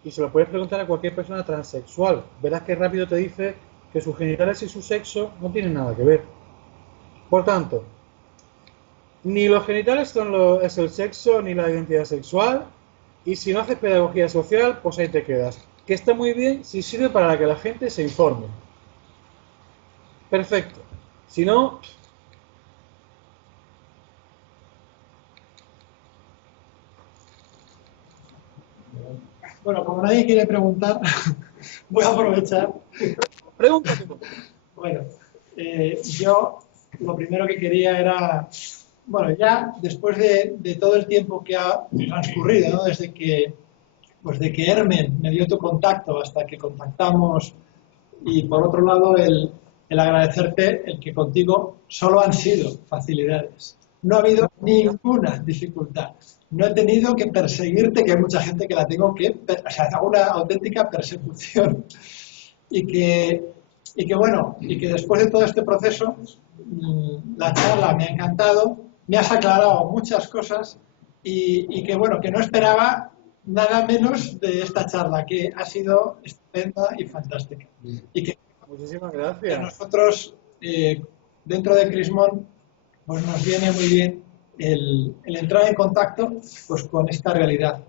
Y se lo puedes preguntar a cualquier persona transexual. Verás que rápido te dice que sus genitales y su sexo no tienen nada que ver. Por tanto, ni los genitales es el sexo ni la identidad sexual. Y si no haces pedagogía social, pues ahí te quedas. Que está muy bien si sirve para que la gente se informe. Perfecto. Si no... Bueno, como nadie quiere preguntar, voy a aprovechar. Pregúntate. Bueno, yo lo primero que quería era, bueno, ya después de todo el tiempo que ha transcurrido, ¿no? Desde que Hermen me dio tu contacto hasta que contactamos, y por otro lado el agradecerte el que contigo solo han sido facilidades. No ha habido ninguna dificultad. No he tenido que perseguirte, que hay mucha gente que la tengo que, o sea, hago una auténtica persecución. Y que después de todo este proceso, la charla me ha encantado, me has aclarado muchas cosas y que bueno, que no esperaba nada menos de esta charla, que ha sido estupenda y fantástica. Y que muchísimas gracias. A nosotros, dentro de Crismón, pues nos viene muy bien el entrar en contacto pues con esta realidad.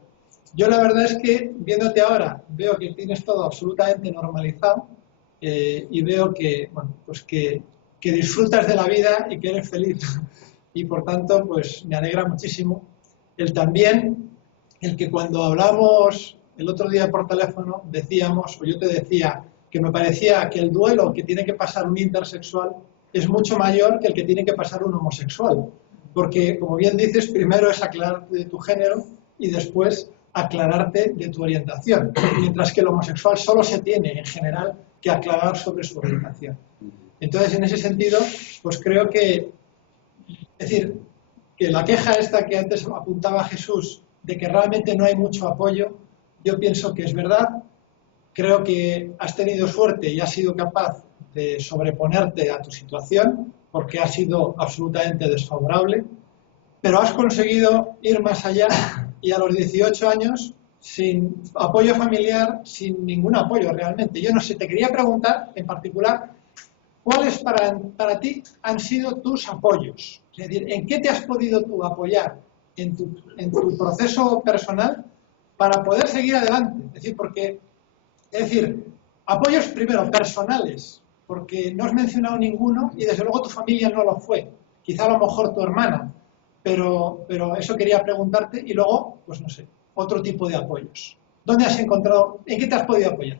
Yo la verdad es que viéndote ahora veo que tienes todo absolutamente normalizado y veo que, bueno, pues que disfrutas de la vida y que eres feliz. Y por tanto, pues me alegra muchísimo el que cuando hablamos el otro día por teléfono decíamos, o yo te decía, que me parecía que el duelo que tiene que pasar un intersexual es mucho mayor que el que tiene que pasar un homosexual. Porque, como bien dices, primero es aclararte de tu género y después aclararte de tu orientación. Mientras que el homosexual solo se tiene, en general, que aclarar sobre su orientación. Entonces, en ese sentido, pues creo que, es decir, que la queja esta que antes apuntaba Jesús, de que realmente no hay mucho apoyo, yo pienso que es verdad. Creo que has tenido suerte y has sido capaz de sobreponerte a tu situación, porque ha sido absolutamente desfavorable, pero has conseguido ir más allá y a los 18 años, sin apoyo familiar, sin ningún apoyo realmente. Yo no sé, te quería preguntar en particular, ¿cuáles para ti han sido tus apoyos? Es decir, ¿en qué te has podido tú apoyar en tu proceso personal para poder seguir adelante? Es decir, apoyos primero personales, porque no has mencionado ninguno y desde luego tu familia no lo fue. Quizá a lo mejor tu hermana, pero eso quería preguntarte. Y luego, pues no sé, otro tipo de apoyos. ¿Dónde has encontrado, en qué te has podido apoyar?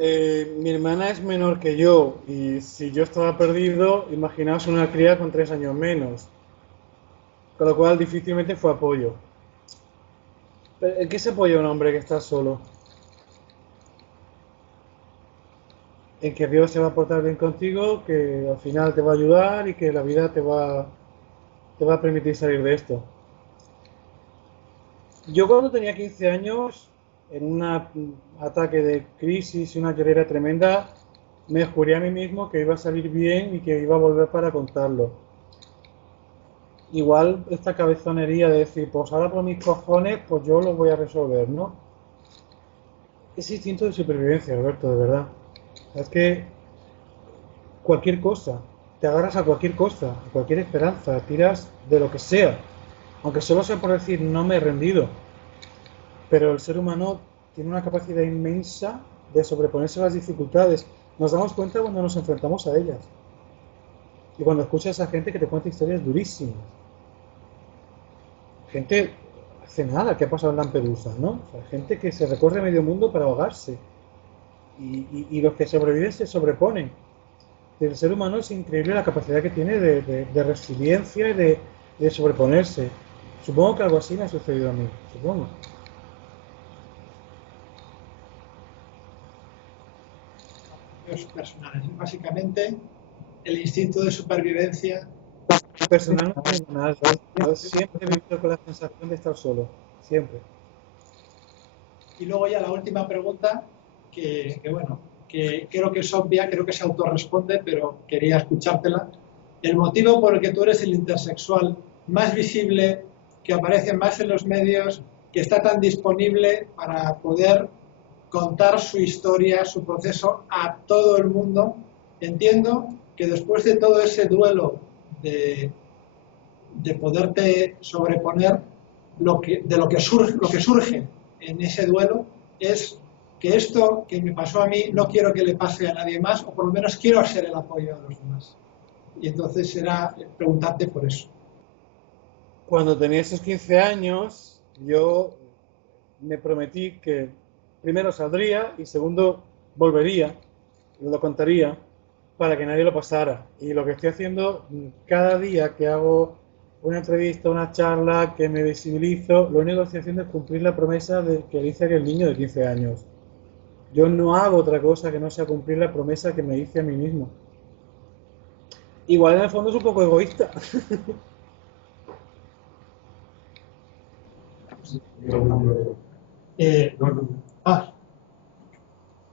Mi hermana es menor que yo y si yo estaba perdido, imaginaos una cría con 3 años menos. Con lo cual difícilmente fue apoyo. ¿Pero ¿en qué se apoya un hombre que está solo? En que Dios se va a portar bien contigo, que al final te va a ayudar y que la vida te va a permitir salir de esto. Yo cuando tenía 15 años, en un ataque de crisis y una llorera tremenda, me juré a mí mismo que iba a salir bien y que iba a volver para contarlo. Igual esta cabezonería de decir, pues ahora por mis cojones, pues yo lo voy a resolver, ¿no? Es instinto de supervivencia, Alberto, de verdad. Es que cualquier cosa, te agarras a cualquier cosa, a cualquier esperanza, tiras de lo que sea, aunque solo sea por decir no me he rendido. Pero el ser humano tiene una capacidad inmensa de sobreponerse a las dificultades. Nos damos cuenta cuando nos enfrentamos a ellas. Y cuando escuchas a gente que te cuenta historias durísimas. Gente hace nada que ha pasado en Lampedusa, ¿no? O sea, gente que se recorre medio mundo para ahogarse. Y los que sobreviven se sobreponen. El ser humano es increíble la capacidad que tiene de resiliencia y de sobreponerse. Supongo que algo así me ha sucedido a mí, supongo. Personales. Básicamente, el instinto de supervivencia. Personal no tengo nada. Yo siempre he vivido con la sensación de estar solo. Siempre. Y luego ya la última pregunta, que creo que es obvia, creo que se autorresponde, pero quería escuchártela. El motivo por el que tú eres el intersexual más visible, que aparece más en los medios, que está tan disponible para poder contar su historia, su proceso a todo el mundo. Entiendo que después de todo ese duelo de poderte sobreponer, lo que surge en ese duelo es que esto que me pasó a mí no quiero que le pase a nadie más, o por lo menos quiero ser el apoyo a los demás. Y entonces será preguntarte por eso. Cuando tenía esos 15 años, yo me prometí que primero saldría y segundo volvería, lo contaría para que nadie lo pasara. Y lo que estoy haciendo cada día que hago una entrevista, una charla, que me visibilizo, lo único que estoy haciendo es cumplir la promesa que le hice a aquel niño de 15 años. Yo no hago otra cosa que no sea cumplir la promesa que me hice a mí mismo. Igual en el fondo es un poco egoísta.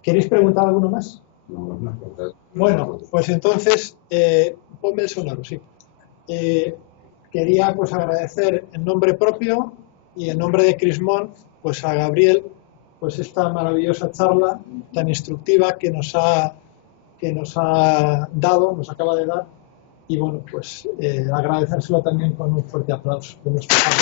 ¿Queréis preguntar alguno más? Bueno, pues entonces, ponme el sonoro, sí. Quería pues agradecer en nombre propio y en nombre de Crismón pues a Gabriel pues esta maravillosa charla tan instructiva que nos ha dado, nos acaba de dar, y bueno, pues agradecérselo también con un fuerte aplauso de nuestra parte.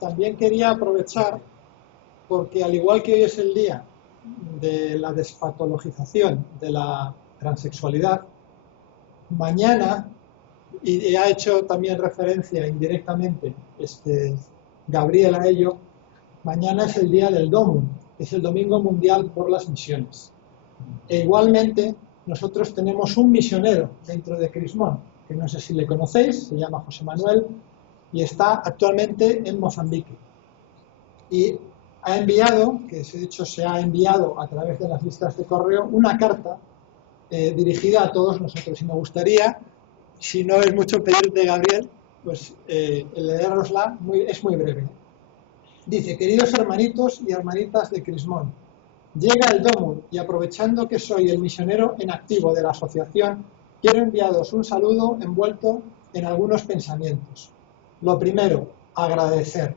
También quería aprovechar, porque al igual que hoy es el día de la despatologización de la transexualidad, mañana, y ha hecho también referencia indirectamente Gabriel a ello, mañana es el día del DOMU, es el Domingo Mundial por las Misiones. E igualmente, nosotros tenemos un misionero dentro de Crismón, que no sé si le conocéis, se llama José Manuel, y está actualmente en Mozambique. Y ha enviado, que de hecho se ha enviado a través de las listas de correo, una carta dirigida a todos nosotros. Y me gustaría, si no es mucho pedirte, Gabriel, pues leerosla, es muy breve. Dice: queridos hermanitos y hermanitas de Crismón, Llega el DOMUN y aprovechando que soy el misionero en activo de la asociación, quiero enviaros un saludo envuelto en algunos pensamientos. Lo primero, agradecer.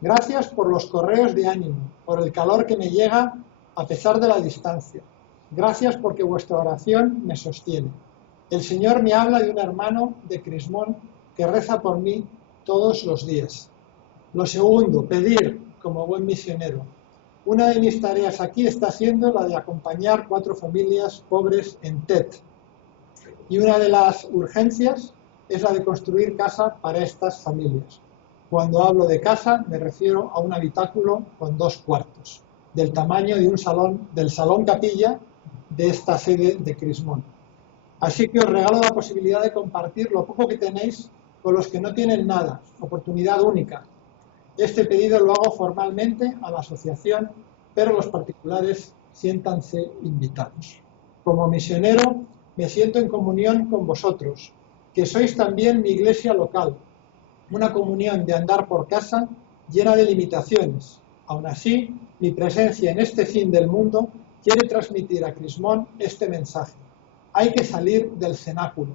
Gracias por los correos de ánimo, por el calor que me llega a pesar de la distancia. Gracias porque vuestra oración me sostiene. El Señor me habla de un hermano de Crismón que reza por mí todos los días. Lo segundo, pedir como buen misionero. Una de mis tareas aquí está siendo la de acompañar 4 familias pobres en Tet. Y una de las urgencias es la de construir casa para estas familias. Cuando hablo de casa me refiero a un habitáculo con 2 cuartos, del tamaño de un salón, del salón capilla de esta sede de Crismón. Así que os regalo la posibilidad de compartir lo poco que tenéis con los que no tienen nada, oportunidad única. Este pedido lo hago formalmente a la asociación, pero los particulares siéntanse invitados. Como misionero me siento en comunión con vosotros, que sois también mi iglesia local, una comunión de andar por casa llena de limitaciones. Aún así, mi presencia en este fin del mundo quiere transmitir a Crismón este mensaje. Hay que salir del cenáculo.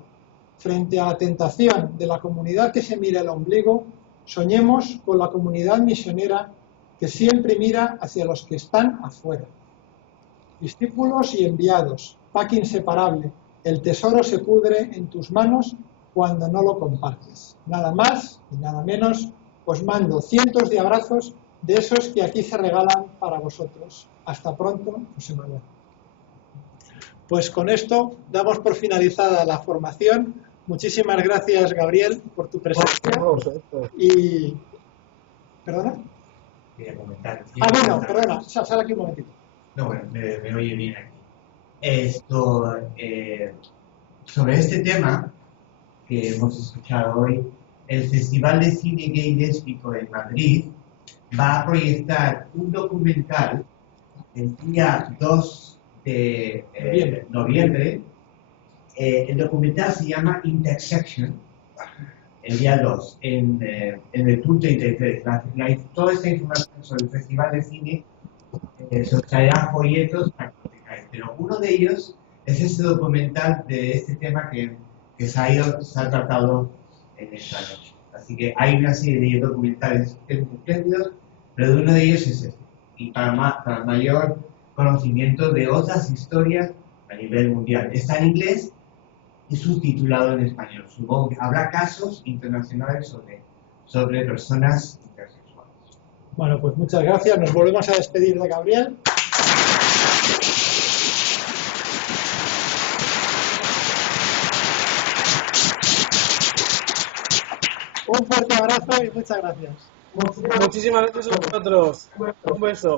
Frente a la tentación de la comunidad que se mira el ombligo, soñemos con la comunidad misionera que siempre mira hacia los que están afuera. Discípulos y enviados, pack inseparable, el tesoro se pudre en tus manos cuando no lo compartes. Nada más y nada menos, os mando cientos de abrazos de esos que aquí se regalan para vosotros. Hasta pronto, José Manuel. Pues con esto damos por finalizada la formación. Muchísimas gracias, Gabriel, por tu presencia. Y... ¿Perdona? Quería comentar. Perdona, sal aquí un momentito. No, bueno, me oye bien aquí. Sobre este tema que hemos escuchado hoy, el Festival de Cine Gay Lésbico en Madrid va a proyectar un documental el día 2 de noviembre. El documental se llama Intersection, el día 2, en el punto interés. Toda esta información sobre el Festival de Cine se os traerá folletos para que lo tengáis. Pero uno de ellos es este documental de este tema que se ha tratado en esta noche. Así que hay una serie de documentales espléndidos, pero uno de ellos es este. Y para mayor conocimiento de otras historias a nivel mundial. Está en inglés y subtitulado en español. Supongo que habrá casos internacionales sobre personas intersexuales. Bueno, pues muchas gracias. Nos volvemos a despedir de Gabriel. Un fuerte abrazo y muchas gracias. Muchísimas gracias a vosotros. Un beso.